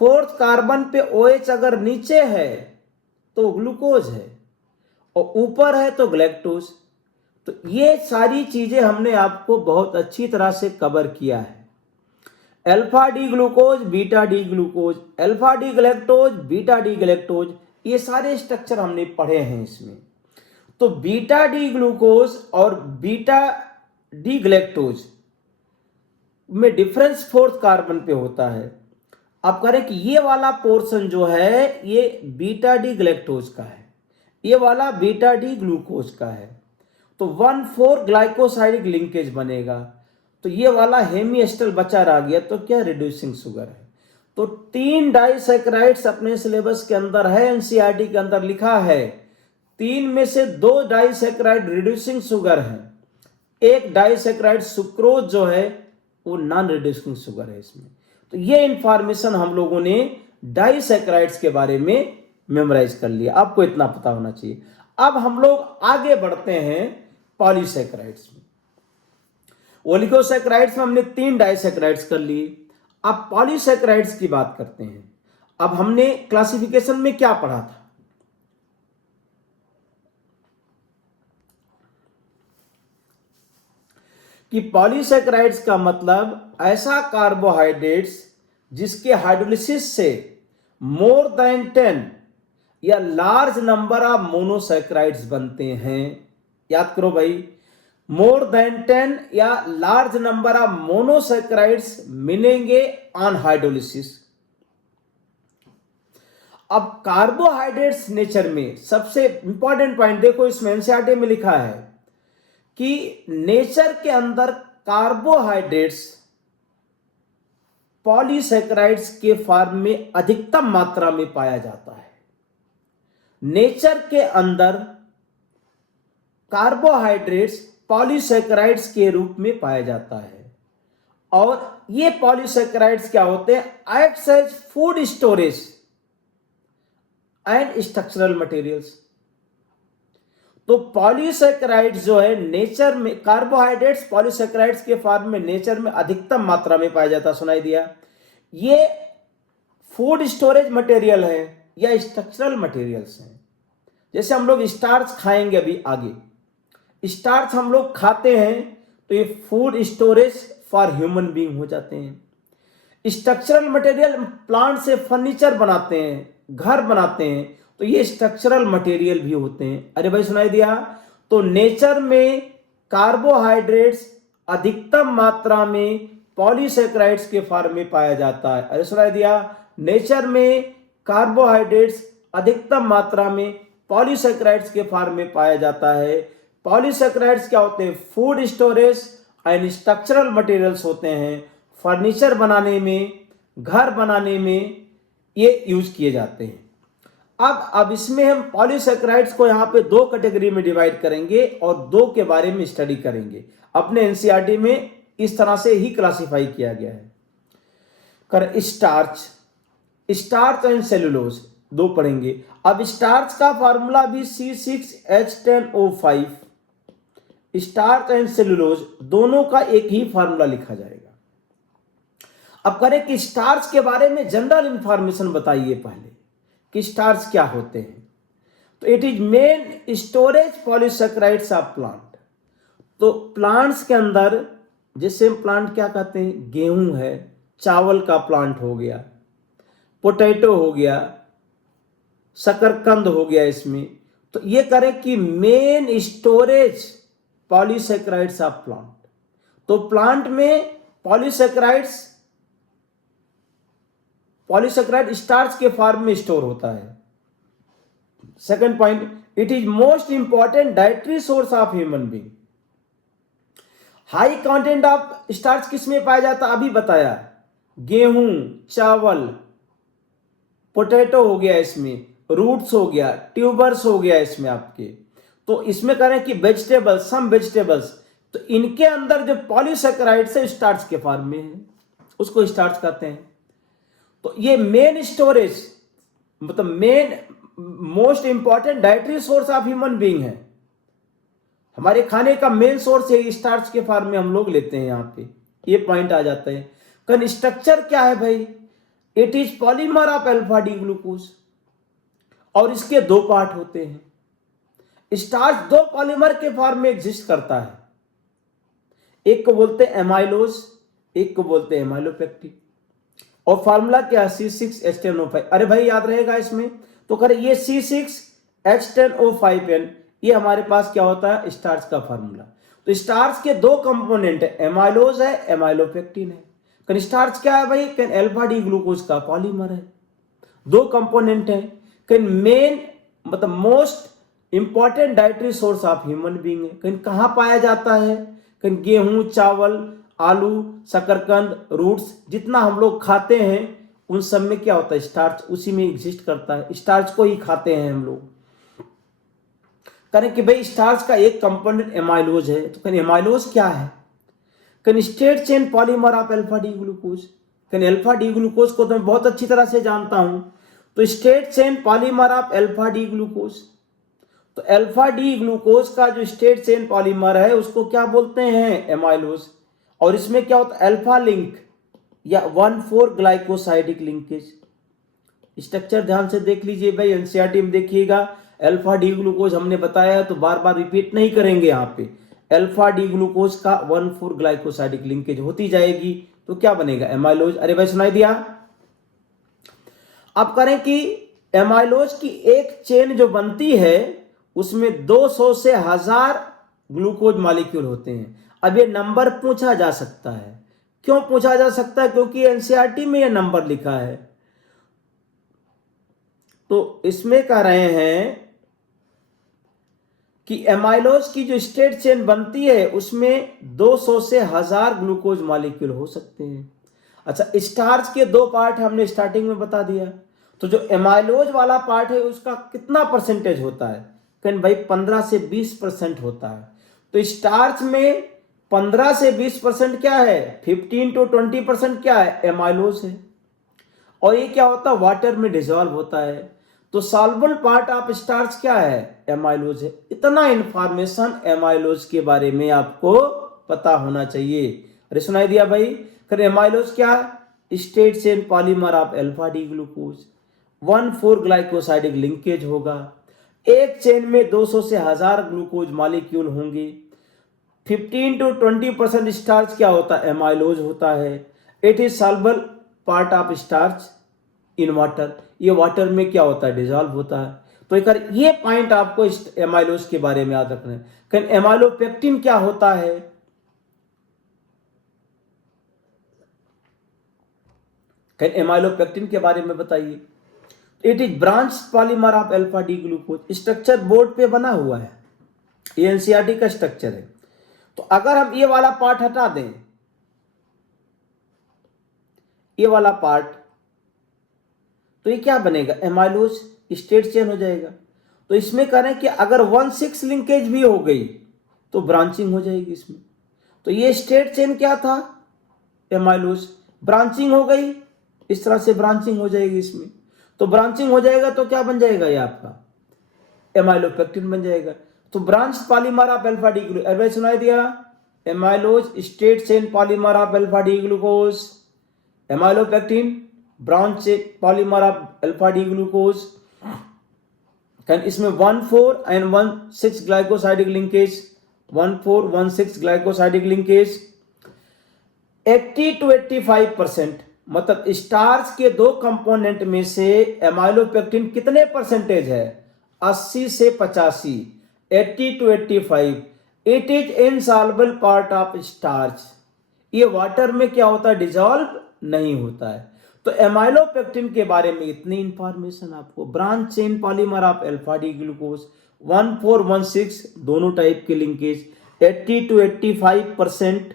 4th कार्बन पे OH अगर नीचे है तो ग्लूकोज है और ऊपर है तो ग्लैक्टोज। तो ये सारी चीजें हमने आपको बहुत अच्छी तरह से कवर किया है। Alpha D glucose beta D glucose, alpha D galactose beta D galactose, ये सारे स्ट्रक्चर हमने पढ़े हैं इसमें। तो बीटा डी ग्लूकोज और बीटा डी ग्लैक्टोज में डिफरेंस 4th कार्बन पे होता है। अब करें कि ये वाला पोर्शन जो है ये बीटा डी ग्लैक्टोज का है, ये वाला बीटा डी ग्लूकोज का है, तो 1,4 ग्लाइकोसाइडिक लिंकेज बनेगा। तो ये वाला हेमिएस्टल बचा रह गया, तो क्या रिड्यूसिंग शुगर है। तो 3 डाइसैकेराइड्स अपने सिलेबस के अंदर है, एनसीईआरटी के अंदर लिखा है। 3 में से 2 डाइसैकेराइड रिड्यूसिंग शुगर है, एक डाइसैकेराइड सुक्रोज जो है वो नॉन रिड्यूसिंग शुगर है इसमें। तो ये इंफॉर्मेशन हम लोगों ने डाइसैकेराइड्स के बारे में मेमोराइज कर लिया, आपको इतना पता होना चाहिए। अब हम लोग आगे बढ़ते हैं पॉलीसैकेराइड्स में। ओलिगोसैकेराइड्स में हमने 3 डाइसैकेराइड्स कर लिए, अब पॉलीसैकेराइड्स की बात करते हैं। अब हमने क्लासिफिकेशन में क्या पढ़ा था, कि पॉलीसैकेराइड्स का मतलब ऐसा कार्बोहाइड्रेट्स जिसके हाइड्रोलिसिस से मोर देन 10 या लार्ज नंबर ऑफ मोनोसैकेराइड्स बनते हैं। याद करो भाई, मोर देन 10 या लार्ज नंबर ऑफ मोनोसैकेराइड्स मिलेंगे ऑन हाइड्रोलिसिस। अब कार्बोहाइड्रेट्स नेचर में सबसे इंपॉर्टेंट पॉइंट देखो, इसमें एनसीईआरटी में लिखा है कि नेचर के अंदर कार्बोहाइड्रेट्स पॉलीसैकेराइड्स के फॉर्म में अधिकतम मात्रा में पाया जाता है। नेचर के अंदर कार्बोहाइड्रेट्स पॉलीसैकेराइड्स के रूप में पाया जाता है और ये पॉलीसैकेराइड्स क्या होते हैं? Acts as food storage and structural materials. तो पॉलीसैकेराइड्स जो है नेचर में, कार्बोहाइड्रेट्स पॉलीसैकेराइड्स के फॉर्म में नेचर में अधिकतम मात्रा में पाया जाता, सुनाई दिया। ये फूड स्टोरेज मटेरियल है या स्ट्रक्चरल मटेरियल्स हैं। जैसे हम लोग स्टार्च खाएंगे अभी आगे, स्टार्च हम लोग खाते हैं तो ये food storage for human being हो जाते हैं। स्ट्रक्चरल मटेरियल, प्लांट से फर्नीचर बनाते हैं, घर बनाते हैं, तो ये स्ट्रक्चरल मटेरियल भी होते हैं। अरे भाई सुनाई दिया। तो नेचर में कार्बोहाइड्रेट्स अधिकतम मात्रा में पॉलीसैकेराइड्स के फॉर्म में पाया जाता है। अरे सुनाई दिया। नेचर में कार्बोहाइड्रेट्स अधिकतम मात्रा में पॉलीसैकेराइड्स के फॉर्म में पाया जाता है। पॉलीसैकेराइड्स क्या होते हैं? Food storage and structural materials होते हैं। फर्नीचर बनाने में, घर बनाने में ये यूज किए जाते हैं। अब इसमें हम पॉलीसैकेराइड्स को यहाँ पे दो कैटेगरी में डिवाइड करेंगे और दो के बारे में स्टडी करेंगे। अपने एनसीईआरटी में इस तरह से ही क्लासिफाई किया गया है। स्टार्च एंड सेलुलोज दो पढ़ेंगे। अब स्टार्च का फार्मूला भी C6H10O5। स्टार्च एंड सेलुलोज दोनों का एक ही फार्मूला लिखा जाएगा। अब करें कि स्टार्च के बारे में जनरल इंफॉर्मेशन बताइए पहले कि स्टार्च क्या होते हैं। तो it is main storage polysaccharides of plant. तो प्लांट्स के अंदर, जैसे प्लांट क्या कहते हैं? गेहूं है, चावल का प्लांट हो गया, पोटैटो हो गया, शकरकंद हो गया इसमें। तो ये करें कि main storage polysaccharides of plant. तो प्लांट में पॉलीसैकेराइड स्टार्च के फॉर्म में स्टोर होता है। Second point, it is most important dietary source of human being. High content of starch किस में पाया जाता? अभी बताया, गेहूं, चावल, पोटैटो हो गया, इसमें रूट्स हो गया, ट्यूबर्स हो गया इसमें आपके। तो इसमें करें कि वेजिटेबल्स, सम वेजिटेबल्स, तो इनके अंदर जो पॉलीसैकेराइड्स है स्टार्च के फॉर्म में है, उसको स्टार्च कहते हैं। तो ये मेन स्टोरेज, मतलब main most important dietary source of human being है। हमारे खाने का मेन सोर्स है स्टार्च के फॉर्म में हम लोग लेते हैं। यहाँ पे ये पॉइंट आ जाता है। कंस्ट्रक्चर क्या है भाई? It is polymer of alpha D glucose और इसके दो पार्ट होते हैं। स्टार्च दो पॉलीमर के फॉर्म में एग्जिस्ट करता है। एक को बोलते हैं एमाइलोज, एक को बोलते हैं एमाइलोपेक्टिन। और फार्मूला क्या है? C6H10O5। अरे भाई याद रहेगा इसमें। तो करें ये C6H10O5N, ये हमारे पास क्या होता है? स्टार्च का फार्मूला। तो स्टार्च के दो कंपोनेंट है, एमाइलोज है, एमाइलोपेक्टिन है। स्टार्च क्या है भाई? अल्फा डी ग्लूकोज का पॉलीमर है। दो कंपोनेंट है। मेन मतलब most important dietary source of human being है। कहाँ पाया जाता है? गेहूं, चावल, आलू, शकरकंद, रूट्स, जितना हम लोग खाते हैं उन सब में क्या होता है? स्टार्च उसी में एग्जिस्ट करता है। स्टार्च को ही खाते हैं हम लोग। करें कि भाई स्टार्च का एक कंपोनेंट एमाइलोज है। तो एमाइलोज क्या है? Straight chain polymer of alpha D glucose. Alpha D glucose को तो मैं बहुत अच्छी तरह से जानता हूं। तो straight chain polymer of alpha D glucose. तो अल्फा डी ग्लूकोज का जो स्ट्रेट चेन पॉलीमर है उसको क्या बोलते हैं? एमाइलोज। और इसमें क्या होता है? अल्फा लिंक या 1,4 ग्लाइकोसाइडिक लिंकेज। स्ट्रक्चर ध्यान से देख लीजिए भाई, एनसीईआरटी में देखिएगा। अल्फा डी ग्लूकोज हमने बताया तो बार बार रिपीट नहीं करेंगे। यहाँ पे अल्फा डी ग्लूकोज का 1,4 ग्लाइकोसाइडिक लिंकेज होती जाएगी तो क्या बनेगा? एमाइलोज। अरे भाई सुनाई दिया। अब करें कि एमाइलोज की एक चेन जो बनती है उसमें 200 से 1000 ग्लूकोज मॉलिक्यूल होते हैं। अब ये नंबर पूछा जा सकता है। क्यों पूछा जा सकता है? क्योंकि एनसीईआरटी में ये नंबर लिखा है। तो इसमें कह रहे हैं कि एमाइलोज की जो स्ट्रेट चेन बनती है उसमें 200 से 1000 ग्लूकोज मॉलिक्यूल हो सकते हैं। अच्छा, स्टार्च के दो पार्ट हमने स्टार्टिंग में बता दिया। तो जो एमाइलोज वाला पार्ट है उसका कितना परसेंटेज होता है? कहीं भाई 15 से 20% होता है। तो स्टार्च में 15 से 20% क्या है? 15 to 20% क्या है? एमाइलोज है। और ये क्या होता है? वाटर में डिजॉल्व होता है। तो सॉल्युबल पार्ट ऑफ स्टार्च क्या है? एमाइलोज है। इतना इंफॉर्मेशन एमाइलोज के बारे में आपको पता होना चाहिए। अरे सुनाई दिया भाई? फिर एमाइलोज क्या है? Straight chain polymer of alpha D glucose, 1,4 glycosidic linkage होगा। एक चेन में 200 से 1000 ग्लूकोज मॉलिक्यूल होंगे। 15 to 20% स्टार्च क्या होता है? एमाइलोज होता है। It is soluble part of starch in water. ये वाटर में क्या होता है? डिजॉल्व होता है। तो एक ये पॉइंट आपको एमाइलोज के बारे में याद रखना है। फिर एमाइलोपेक्टिन क्या होता है? फिर एमाइलोपेक्टिन के बारे में बताइए। It is branch polymer of alpha D glucose. Structure board पे बना हुआ है, ये एनसीईआरटी का स्ट्रक्चर है। तो अगर हम ये वाला पार्ट हटा दें, ये वाला पार्ट, तो ये क्या बनेगा? एमाइलोज स्ट्रेट चेन हो जाएगा। तो इसमें कह रहे हैं कि अगर 1,6 लिंकेज भी हो गई तो ब्रांचिंग हो जाएगी इसमें। तो ये स्ट्रेट चेन क्या था? एमाइलोज। ब्रांचिंग हो गई, इस तरह से ब्रांचिंग हो जाएगी इसमें। तो ब्रांचिंग हो जाएगा तो क्या बन जाएगा? ये आपका एमाइलोपेक्टिन बन जाएगा। तो branch polymer of alpha D glucose, अरे सुनाई दिया? Amylose straight chain polymer of alpha D glucose, amylopectin branch polymer of alpha D glucose. इसमें 1,4 and 1,6 glycosidic linkage, 1,4 1,6 glycosidic linkage. 80 to 85%, मतलब स्टार्च के दो कंपोनेंट में से एमाइलोपेक्टिन कितने परसेंटेज है? 80 से 85, 80 to 85। It is insoluble part of starch. ये वाटर में क्या होता है? डिजॉल्व नहीं होता है। तो एमाइलोपेक्टिन के बारे में इतनी इंफॉर्मेशन आपको। Branch chain polymer of alpha D glucose, 1,4 1,6 दोनों टाइप के लिंकेज। 80 to 85%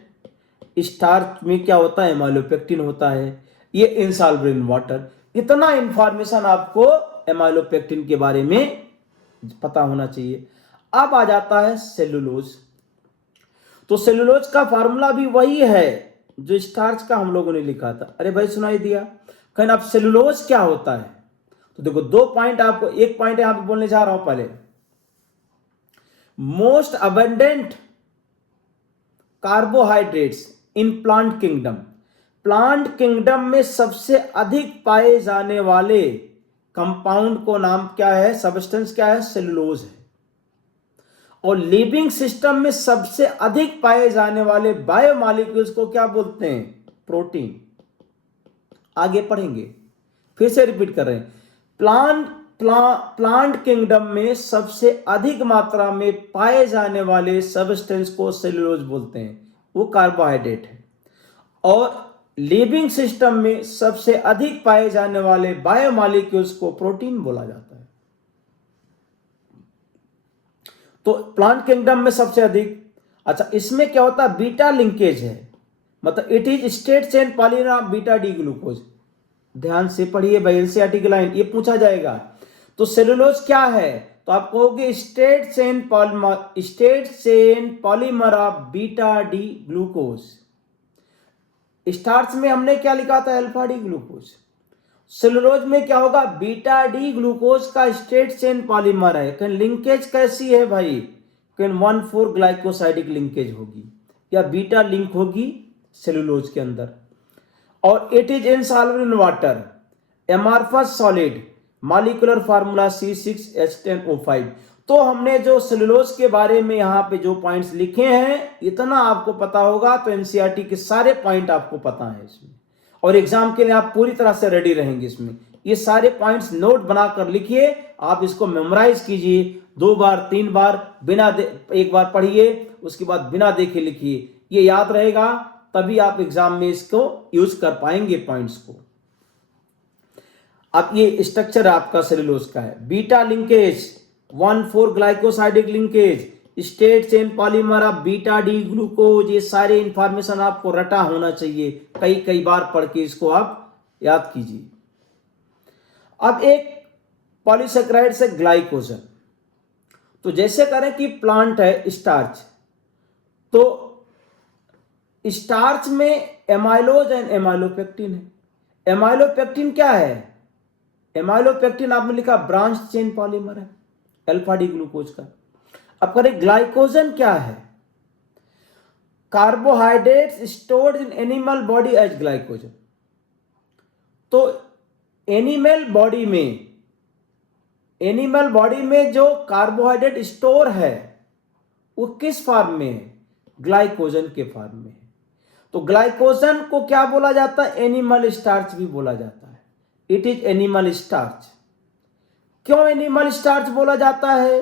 स्टार्च में क्या होता है? एमाइलोपेक्टिन होता है। ये इनसॉल्युबल इन वाटर। इतना इंफॉर्मेशन आपको एमाइलोपेक्टिन के बारे में पता होना चाहिए। अब आ जाता है सेलुलोज। तो सेलुलोज का फार्मूला भी वही है जो स्टार्च का हम लोगों ने लिखा था। अरे भाई सुनाई दिया? कहना अब सेलुलोज क्या होता है? तो देखो, दो पॉइंट आपको, एक पॉइंट यहां पे बोलने जा रहा हूं पहले। Most abundant carbohydrates in plant kingdom. Plant kingdom में सबसे अधिक पाए जाने वाले कंपाउंड को नाम क्या है? सब्सटेंस क्या है? सेलुलोज है। और लिविंग सिस्टम में सबसे अधिक पाए जाने वाले बायोमॉलिक्यूल्स को क्या बोलते हैं? प्रोटीन। आगे पढ़ेंगे, फिर से रिपीट कर रहे हैं। प्लांट किंगडम में सबसे अधिक मात्रा में पाए जाने वाले सब्सटेंस को सेलुलोज बोलते हैं, वो कार्बोहाइड्रेट है। और लिविंग सिस्टम में सबसे अधिक पाए जाने वाले बायोमॉलिक्यूल्स को प्रोटीन बोला जाता है। तो प्लांट किंगडम में सबसे अधिक। अच्छा, इसमें क्या होता है? बीटा लिंकेज है, मतलब it is straight chain polymer of beta D glucose. ध्यान से पढ़िए भाई, एनसीईआरटी की लाइन, ये पूछा जाएगा। तो सेलुलोज क्या है? तो आप कहोगे straight chain polymer of beta D glucose. Starch में हमने क्या लिखा था? Alpha D glucose. सेलुलोज में क्या होगा? बीटा डी ग्लूकोज का स्ट्रेट चेन पॉलीमर है। कहीं लिंकेज कैसी है भाई? कहीं 1,4 ग्लाइकोसाइडिक लिंकेज होगी या बीटा लिंक होगी सेलुलोज के अंदर। और it is insoluble in water, amorphous solid, molecular formula C6H10O5। तो हमने जो सेलुलोज के बारे में यहाँ पे जो पॉइंट्स लिखे हैं, इतना आपको पता होगा तो एनसीईआरटी के सारे पॉइंट आपको पता है इसमें, और एग्जाम के लिए आप पूरी तरह से रेडी रहेंगे इसमें। ये सारे पॉइंट्स नोट बनाकर लिखिए, आप इसको मेमोराइज कीजिए 2 बार 3 बार, एक बार पढ़िए, उसके बाद बिना देखे लिखिए। ये याद रहेगा, तभी आप एग्जाम में इसको यूज कर पाएंगे पॉइंट्स को। अब ये स्ट्रक्चर आपका सेलुलोज का है। Beta linkage, 1,4 glycosidic linkage, straight chain polymer of beta D glucose, ये सारे इंफॉर्मेशन आपको रटा होना चाहिए, कई कई बार पढ़ के इसको आप याद कीजिए। अब एक पॉलीसेकेराइड से ग्लाइकोजन, तो जैसे करें कि प्लांट है स्टार्च, तो स्टार्च में एमाइलोज एंड एमाइलोपेक्टिन है। एमाइलोपेक्टिन क्या है? एमाइलोपेक्टिन आपने लिखा ब्रांच चेन पॉलीमर है अल्फा डी ग्लूकोज का। अब करें ग्लाइकोजन क्या है? Carbohydrates stored in animal body as glycogen. तो एनिमल बॉडी में जो कार्बोहाइड्रेट स्टोर है वो किस फॉर्म में है? ग्लाइकोजन के फॉर्म में है। तो ग्लाइकोजन को क्या बोला जाता है? एनिमल स्टार्च भी बोला जाता है। It is animal starch. क्यों एनिमल स्टार्च बोला जाता है?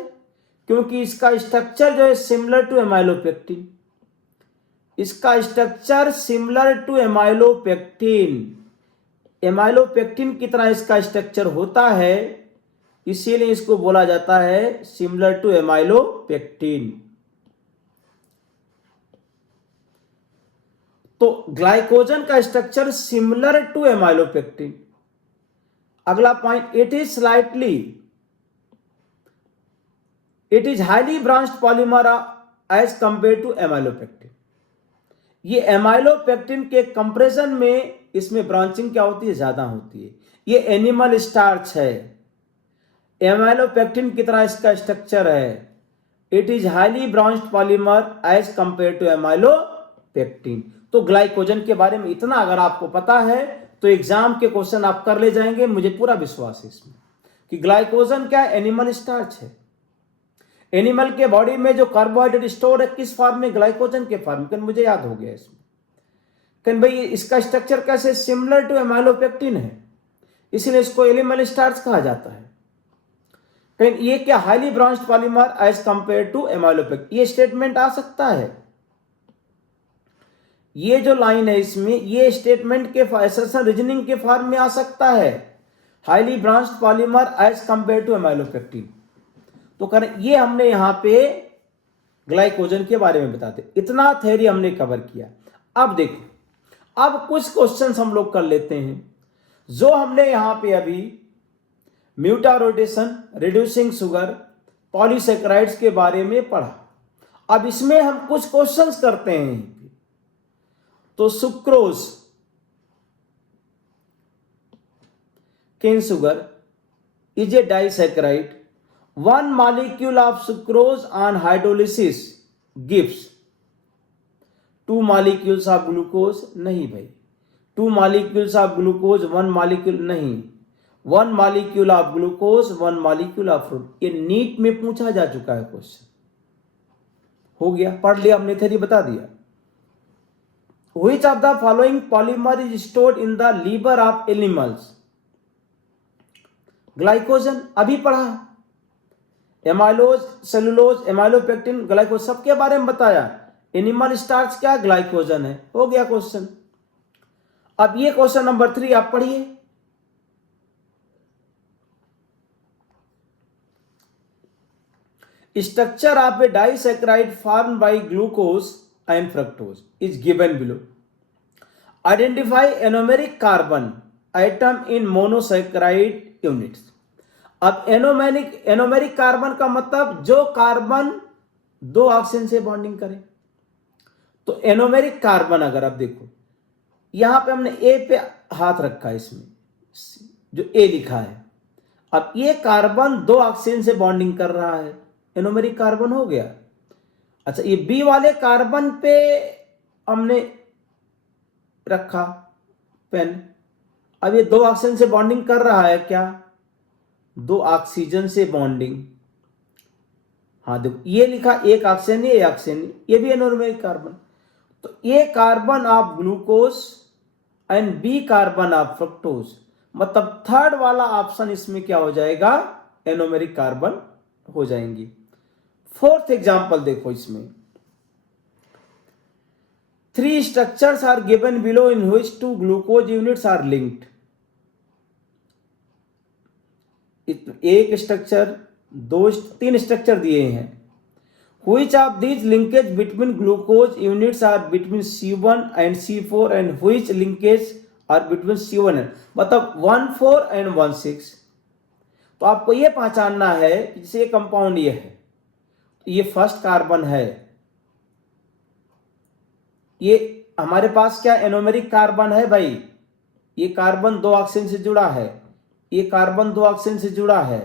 क्योंकि इसका स्ट्रक्चर जो है सिमिलर टू एमाइलोपेक्टिन। इसका structure similar to amylopectin, amylopectin की तरह इसका स्ट्रक्चर होता है, इसीलिए इसको बोला जाता है सिमिलर टू एमाइलोपेक्टिन। तो ग्लाइकोजन का स्ट्रक्चर सिमिलर टू एमाइलोपेक्टिन। अगला point, it is highly branched polymer as compare to amylopectin. ये एमाइलोपेक्टिन के कंपैरिजन में इसमें ब्रांचिंग क्या होती है? ज्यादा होती है। ये एनिमल स्टार्च है, एमाइलोपेक्टिन की तरह इसका स्ट्रक्चर है। It is highly branched polymer as compare to amylopectin. तो ग्लाइकोजन के बारे में इतना अगर आपको पता है तो एग्जाम के क्वेश्चन आप कर ले जाएंगे, मुझे पूरा विश्वास है इसमें कि ग्लाइकोजन क्या है? एनिमल स्टार्च है। एनिमल के बॉडी में जो कार्बोहाइड्रेट स्टोर है किस फॉर्म में? ग्लाइकोजन के फॉर्म में। मुझे याद हो गया इसमें कि भाई इसका स्ट्रक्चर कैसे? सिमिलर टू एमाइलोपेक्टिन है, इसलिए इसको एनिमल स्टार्च कहा जाता है। कहीं ये क्या? Highly branched polymer as compare to amylopectin. ये स्टेटमेंट आ सकता है, ये जो लाइन है इसमें, ये स्टेटमेंट के एसर्शन रीजनिंग के फॉर्म में आ सकता है, highly branched polymer as compare to amylopectin. तो करें, ये हमने यहां पे ग्लाइकोजन के बारे में बताते, इतना थ्योरी हमने कवर किया। अब देखो, अब कुछ क्वेश्चंस हम लोग कर लेते हैं जो हमने यहां पे अभी म्यूटा रोटेशन, रिड्यूसिंग शुगर, पॉलीसेकेराइड्स के बारे में पढ़ा। अब इसमें हम कुछ क्वेश्चंस करते हैं। तो sucrose, cane sugar is a disaccharide. One molecule of sucrose on hydrolysis gives two molecules of glucose. नहीं भाई, two molecules of glucose, one molecule नहीं, one molecule of glucose, one molecule of fruit. ये NEET में पूछा जा चुका है question, हो गया, पढ़ लिया हमने, थ्योरी बता दिया। Which of the following polymer is stored in the liver of animals? Glycogen अभी पढ़ा, एमाइलोज, सेलुलोज, एमाइलोपेक्टिन, ग्लाइकोज, सबके बारे में बताया। एनिमल स्टार्च क्या? ग्लाइकोजन है, हो गया क्वेश्चन। अब ये क्वेश्चन नंबर 3 आप पढ़िए। Structure of A disaccharide formed by glucose and fructose is given below. Identify anomeric carbon atom in monosaccharide units. अब एनोमेरिक कार्बन का मतलब जो कार्बन 2 ऑक्सीजन से बॉन्डिंग करे। तो एनोमेरिक कार्बन अगर आप देखो, यहां पे हमने ए पे हाथ रखा है, इसमें जो ए लिखा है, अब ये कार्बन 2 ऑक्सीजन से बॉन्डिंग कर रहा है, एनोमेरिक कार्बन हो गया। अच्छा, ये बी वाले कार्बन पे हमने रखा पेन, अब ये 2 ऑक्सीजन से बॉन्डिंग कर रहा है क्या? 2 ऑक्सीजन से बॉन्डिंग, हाँ देखो ये लिखा, 1 ऑक्सीजन, ये ऑक्सीजन, ये भी एनोमेरिक कार्बन। तो A carbon of glucose and B carbon of fructose, मतलब थर्ड वाला ऑप्शन इसमें क्या हो जाएगा? एनोमेरिक कार्बन हो जाएंगी। 4th एग्जाम्पल देखो, इसमें 3 structures are given below in which 2 glucose units are linked. एक स्ट्रक्चर, 3 स्ट्रक्चर दिए हैं। Which of these linkage between glucose units are between C1 and C4 and which linkage are between C1 and मतलब 1,4 and 1,6। तो आपको ये पहचानना है कि जैसे ये कंपाउंड ये है, ये फर्स्ट कार्बन है, ये हमारे पास क्या एनोमेरिक कार्बन है भाई, ये कार्बन 2 ऑक्सीजन से जुड़ा है, ये कार्बन 2 ऑक्सीजन से जुड़ा है,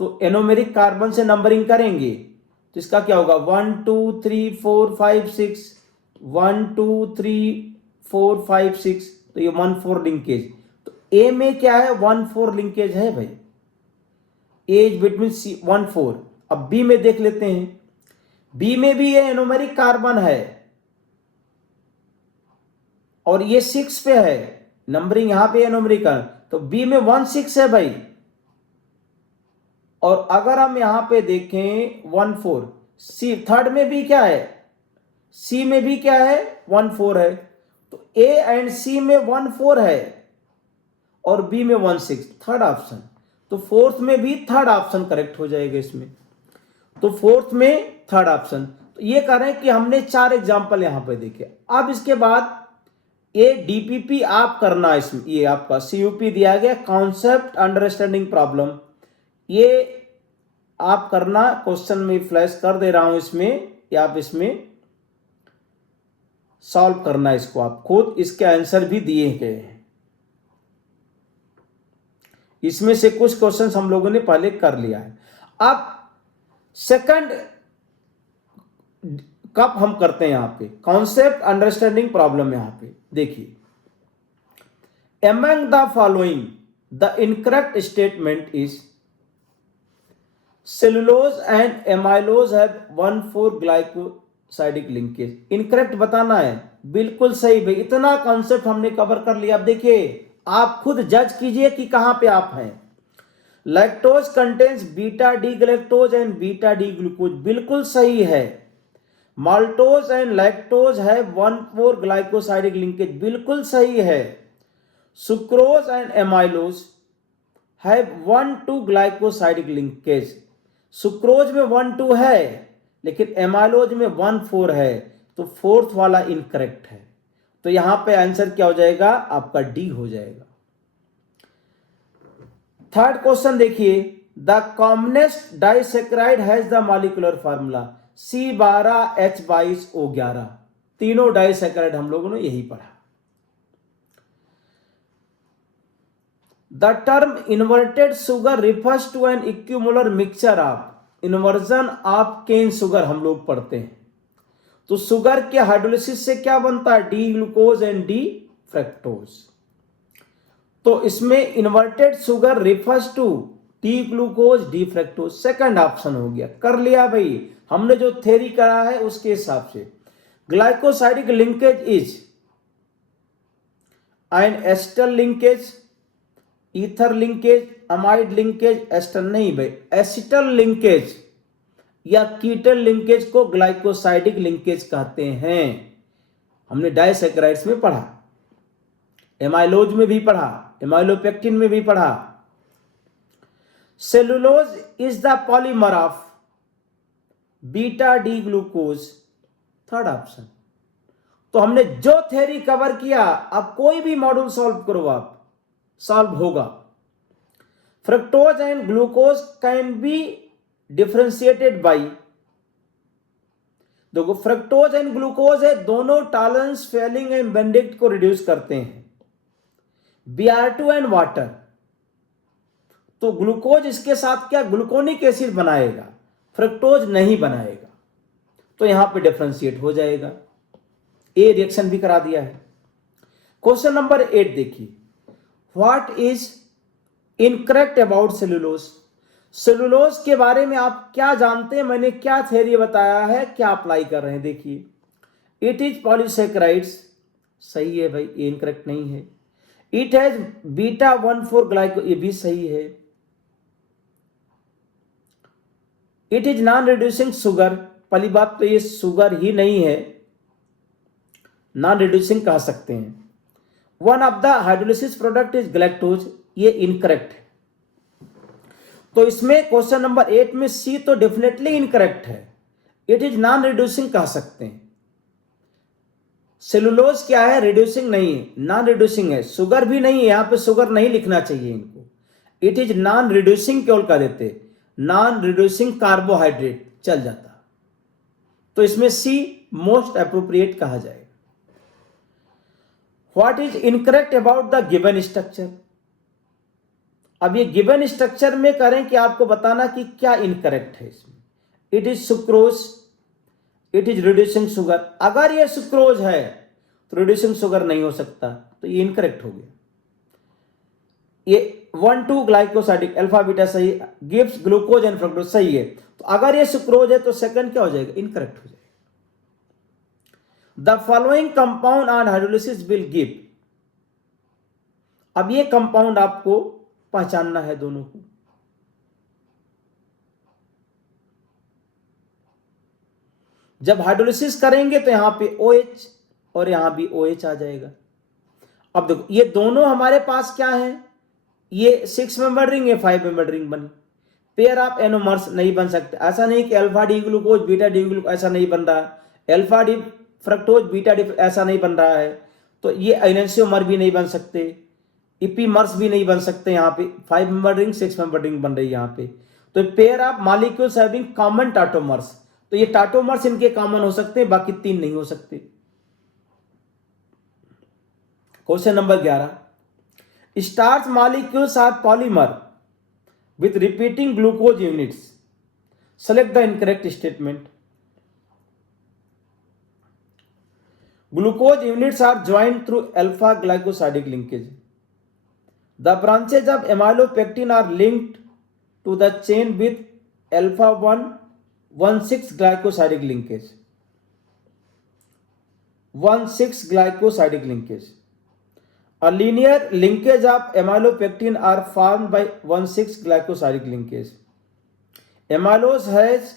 तो एनोमेरिक कार्बन से नंबरिंग करेंगे तो इसका क्या होगा 1 2 3 4 5 6 1 2 3 4 5 6, तो ये 1,4 लिंकेज। तो ए में क्या है 1,4 लिंकेज है भाई, एज बिटवीन 1,4। अब बी में देख लेते हैं, बी में भी ये एनोमेरिक कार्बन है और ये 6 पे है, नंबरिंग यहां पे एनोमेरिक है, तो बी में 1,6 है भाई। और अगर हम यहां पे देखें 1,4, सी थर्ड में भी क्या है, सी में भी क्या है 1,4 है, तो ए एंड सी में 1,4 है और बी में 1,6, थर्ड ऑप्शन। तो फोर्थ में भी थर्ड ऑप्शन करेक्ट हो जाएगा इसमें, तो फोर्थ में थर्ड ऑप्शन। तो ये कह रहे हैं कि हमने 4 एग्जाम्पल यहां पे देखे। अब इसके बाद ये डीपीपी आप करना, इसमें ये आपका सीयूपी दिया गया कॉन्सेप्ट अंडरस्टैंडिंग प्रॉब्लम, ये आप करना, क्वेश्चन में फ्लैश कर दे रहा हूं इसमें, या आप इसमें सॉल्व करना इसको आप खुद, इसके आंसर भी दिए गए हैं। इसमें से कुछ क्वेश्चंस हम लोगों ने पहले कर लिया है। अब सेकंड कब हम करते हैं यहां पे कॉन्सेप्ट अंडरस्टैंडिंग प्रॉब्लम, यहां पे देखिए, among the following the incorrect statement is cellulose and amylose have 1,4 glycosidic linkage। Incorrect बताना है, बिल्कुल सही भाई, इतना कॉन्सेप्ट हमने कवर कर लिया। अब देखिए आप खुद जज कीजिए कि कहां पे आप हैं। Lactose contains beta D galactose and beta D glucose, बिल्कुल सही है। माल्टोज एंड लैक्टोज है 1,4 ग्लाइकोसाइडिक लिंकेज, बिल्कुल सही है। सुक्रोज एंड एमाइलोज है 1,2 ग्लाइकोसाइडिक लिंकेज, सुक्रोज में 1,2 है लेकिन एमाइलोज में 1,4 है, तो फोर्थ वाला इनकरेक्ट है। तो यहां पे आंसर क्या हो जाएगा आपका डी हो जाएगा। थर्ड क्वेश्चन देखिए, the commonest disaccharide has the molecular formula C12H22O11। तीनों डाइसेक्राइड हम लोगों ने यही पढ़ा। The term inverted sugar refers to an equimolar mixture of, inversion of cane sugar हम लोग पढ़ते हैं। तो शुगर के हाइड्रोलिसिस से क्या बनता है, D glucose and D fructose. तो इसमें inverted sugar refers to D glucose D fructose, second option हो गया। कर लिया भाई, हमने जो थ्योरी करा है उसके हिसाब से। Glycosidic linkage is an ester linkage, ether linkage, amide linkage, ester नहीं भाई, एसिटल लिंकेज या कीटल लिंकेज को ग्लाइकोसाइडिक लिंकेज कहते हैं। हमने डाइसैकेराइड्स में पढ़ा, एमाइलोज में भी पढ़ा, एमाइलोपेक्टिन में भी पढ़ा। Cellulose is the polymer of beta D glucose, third option. तो हमने जो थ्योरी कवर किया, अब कोई भी मॉड्यूल सॉल्व करो आप, सॉल्व होगा। Fructose and glucose can be differentiated by, देखो फ्रक्टोज एंड ग्लूकोज है, दोनों टॉलरेंस फेलिंग एंड बेंडिक्ट को रिड्यूस करते हैं। Br2 एंड वाटर, तो ग्लूकोज इसके साथ क्या ग्लूकोनिक एसिड बनाएगा, फ्रक्टोज नहीं बनाएगा, तो यहां पे डिफरेंशिएट हो जाएगा। ए रिएक्शन भी करा दिया है। क्वेश्चन नंबर 8 देखिए, what is incorrect about cellulose. Cellulose के बारे में आप क्या जानते हैं, मैंने क्या थ्योरी बताया है, क्या अप्लाई कर रहे हैं। देखिए, इट इज पॉलीसेकेराइड्स, सही है भाई, ये इनकरेक्ट नहीं है। इट हैज बीटा 1,4 ग्लाइको, ये भी सही है। It is non reducing sugar, पहली बात तो ये शुगर ही नहीं है, नॉन रिड्यूसिंग कह सकते हैं। One of the hydrolysis product is galactose, ये इनकरेक्ट है। तो इसमें क्वेश्चन नंबर 8 में सी तो डेफिनेटली इनकरेक्ट है, इट इज नॉन रिड्यूसिंग कह सकते हैं। सेलुलोज क्या है, रिड्यूसिंग नहीं है, नॉन रिड्यूसिंग है। शुगर भी नहीं है, यहां पे शुगर नहीं लिखना चाहिए इनको, इट इज नॉन रिड्यूसिंग केवल कह देते, नॉन रिड्यूसिंग कार्बोहाइड्रेट चल जाता। तो इसमें सी मोस्ट अप्रोप्रिएट कहा जाएगा। What is incorrect about the given structure. अब ये गिवन स्ट्रक्चर में करें कि आपको बताना कि क्या इनकरेक्ट है इसमें। It is sucrose, it is reducing sugar. अगर ये सुक्रोज है तो रिड्यूसिंग शुगर नहीं हो सकता, तो ये इनकरेक्ट हो गया। ये 1,2 ग्लाइकोसाइडिक अल्फा बीटा सही, गिव्स ग्लूकोज एंड फ्रक्टोज सही है। तो अगर ये सुक्रोज है तो सेकंड क्या हो जाएगा, इनकरेक्ट हो जाएगा। The following compound on hydrolysis will give. अब ये कंपाउंड आपको पहचानना है दोनों को। जब हाइड्रोलिसिस करेंगे तो यहां पे OH और यहां भी OH आ जाएगा। अब देखो ये दोनों हमारे पास क्या है, ये 6 मेंबर रिंग, ये 5 मेंबर रिंग बनी। पेयर ऑफ एनोमर्स नहीं बन सकते। ऐसा नहीं कि alpha D glucose beta D glucose ऐसा नहीं बन रहा है, alpha D fructose beta D ऐसा नहीं बन रहा है। तो ये एनेंशियोमर भी नहीं बन सकते, इपीमर्स भी नहीं बन सकते। यहाँ पे 5 मेंबर रिंग 6 मेंबर रिंग बन रही है यहाँ पे। तो pair of molecules having common tautomers, तो ये टाटोमर्स इनके कॉमन हो सकते हैं, बाकी 3 नहीं हो सकते। Question number 11, starch molecules are polymer with repeating glucose units. Select the incorrect statement. Glucose units are joined through alpha glycosidic linkage. The branches of amylopectin are linked to the chain with alpha 1,16 glycosidic linkage. 1,6 glycosidic linkage. A linear linkage of amylopectin are formed by 1,6 glycosidic linkage. Amylose has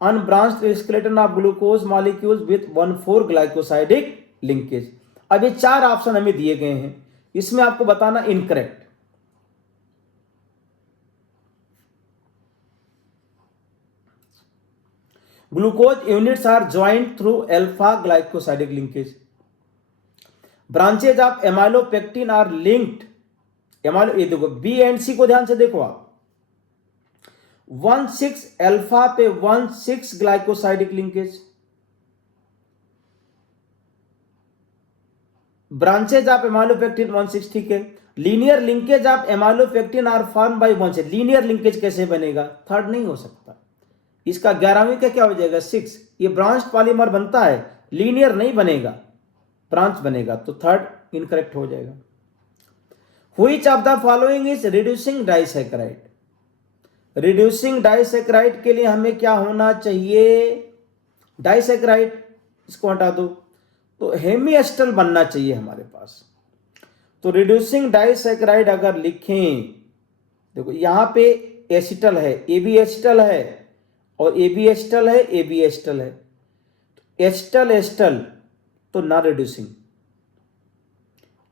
unbranched skeleton of glucose molecules with 1,4 glycosidic linkage. अब ये 4 option हमें दिए गए हैं, इसमें आपको बताना incorrect. Glucose units are joint through alpha glycosidic linkage. Branches of amylopectin are linked, ये देखो बी एंड सी को ध्यान से देखो आप, 1,6 अल्फा पे 1,6 glycosidic linkage. Branches of amylopectin 1,6 ठीक है। Linear linkage of amylopectin are form by 1 से, लीनियर लिंकेज कैसे बनेगा, थर्ड नहीं हो सकता। इसका 11वीं का क्या हो जाएगा 6, ये ब्रांच पॉलीमर बनता है, लीनियर नहीं बनेगा, ब्रांच बनेगा, तो थर्ड इनकरेक्ट हो जाएगा। Which of the following is reducing disaccharide. Reducing disaccharide के लिए हमें क्या होना चाहिए, डाइसैकेराइड इसको हटा दो, तो हेमीएस्टर बनना चाहिए हमारे पास। तो रिड्यूसिंग डाइसैकेराइड अगर लिखें, देखो यहां पे एसिटल है, ए बी एसिटल है और ए बी एसिटल है, ए बी एसिटल है, एसिटल एसिटल तो नॉन रिड्यूसिंग।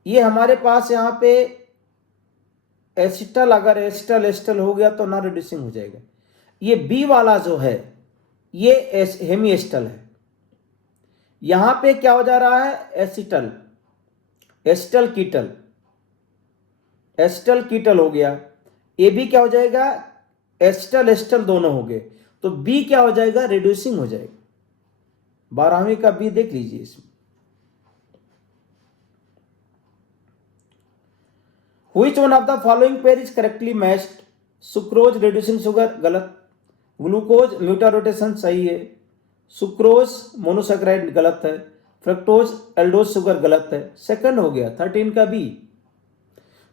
ये हमारे पास यहां पे एसिटल, अगर एसिटल एसिटल हो गया तो नॉन रिड्यूसिंग हो जाएगा। ये बी वाला जो है ये हेमी एसिटल है, यहां पे क्या हो जा रहा है एसिटल, एसिटल कीटल, एसिटल कीटल हो गया। ए बी क्या हो जाएगा, एसिटल एसिटल दोनों हो गए, तो बी क्या हो जाएगा, रिड्यूसिंग हो जाएगा। 12वीं का बी देख लीजिए इसमें। Which one of the following pair is correctly matched? Sucrose reducing sugar गलत, ग्लूकोज म्यूटारोटेशन सही है, सुक्रोज मोनोसैकेराइड गलत है, फ्रक्टोज एल्डोज शुगर गलत है, सेकंड हो गया 13 का B.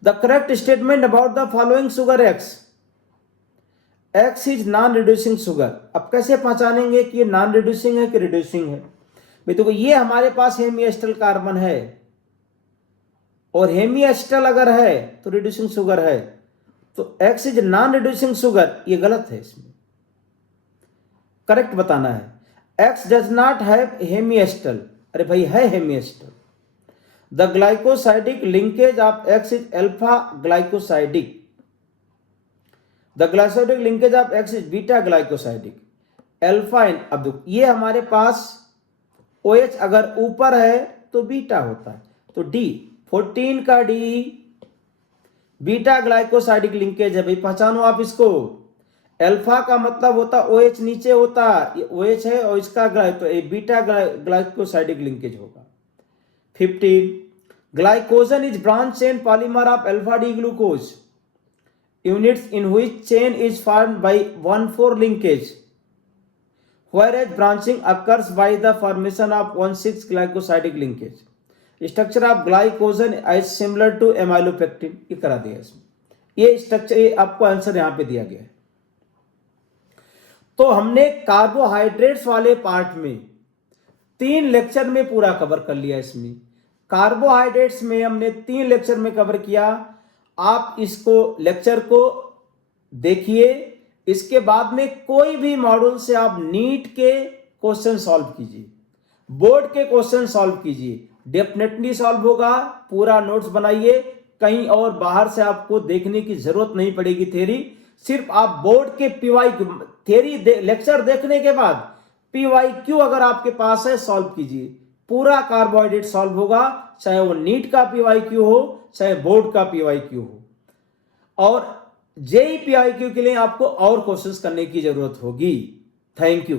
The correct statement about the following sugar X, X is non reducing sugar. अब कैसे पहचानेंगे कि ये नॉन रिड्यूसिंग है कि रिड्यूसिंग है, भाई देखो ये हमारे पास हेमीएस्टर कार्बन है और हेमीएस्टर अगर है तो रिड्यूसिंग शुगर है, तो X is non reducing sugar, ये गलत है, इसमें करेक्ट बताना है। X does not have hemiester, अरे भाई है hemiester. The glycosidic linkage of X is alpha glycosidic, the glycosidic linkage of X is beta glycosidic. Alpha and, अब देखो ये हमारे पास OH अगर ऊपर है तो बीटा होता है, तो D14 का D बीटा ग्लाइकोसाइडिक लिंकेज है भाई, पहचानो आप इसको। अल्फा का मतलब होता OH नीचे होता, ये OH है और इसका तो ये बीटा ग्लाइकोसाइडिक लिंकेज होगा। 15 glycogen is branch chain polymer of alpha D glucose units in which chain is formed by 1,4 linkage, whereas branching occurs by the formation of 1,6 glycosidic linkage. Structure of glycogen is similar to amylopectin, ये करा दिया इसमें, ये structure, ये आपको answer यहां पे दिया गया है। तो हमने कार्बोहाइड्रेट्स वाले पार्ट में 3 लेक्चर में पूरा कवर कर लिया। इसमें कार्बोहाइड्रेट्स में हमने 3 लेक्चर में कवर किया। आप इसको लेक्चर को देखिए, इसके बाद में कोई भी मॉड्यूल से आप नीट के क्वेश्चन सॉल्व कीजिए, बोर्ड के क्वेश्चन सॉल्व कीजिए, डेफिनेटली सॉल्व होगा। पूरा नोट्स बनाइए, कहीं और बाहर से आपको देखने की जरूरत नहीं पड़ेगी थ्योरी, सिर्फ आप बोर्ड के पीवाई थ्योरी लेक्चर देखने के बाद PYQ अगर आपके पास है सॉल्व कीजिए, पूरा कार्बोहाइड्रेट सॉल्व होगा, चाहे वो नीट का PYQ हो चाहे बोर्ड का PYQ हो। और JEE PYQ के लिए आपको और कोशिश करने की जरूरत होगी। Thank you.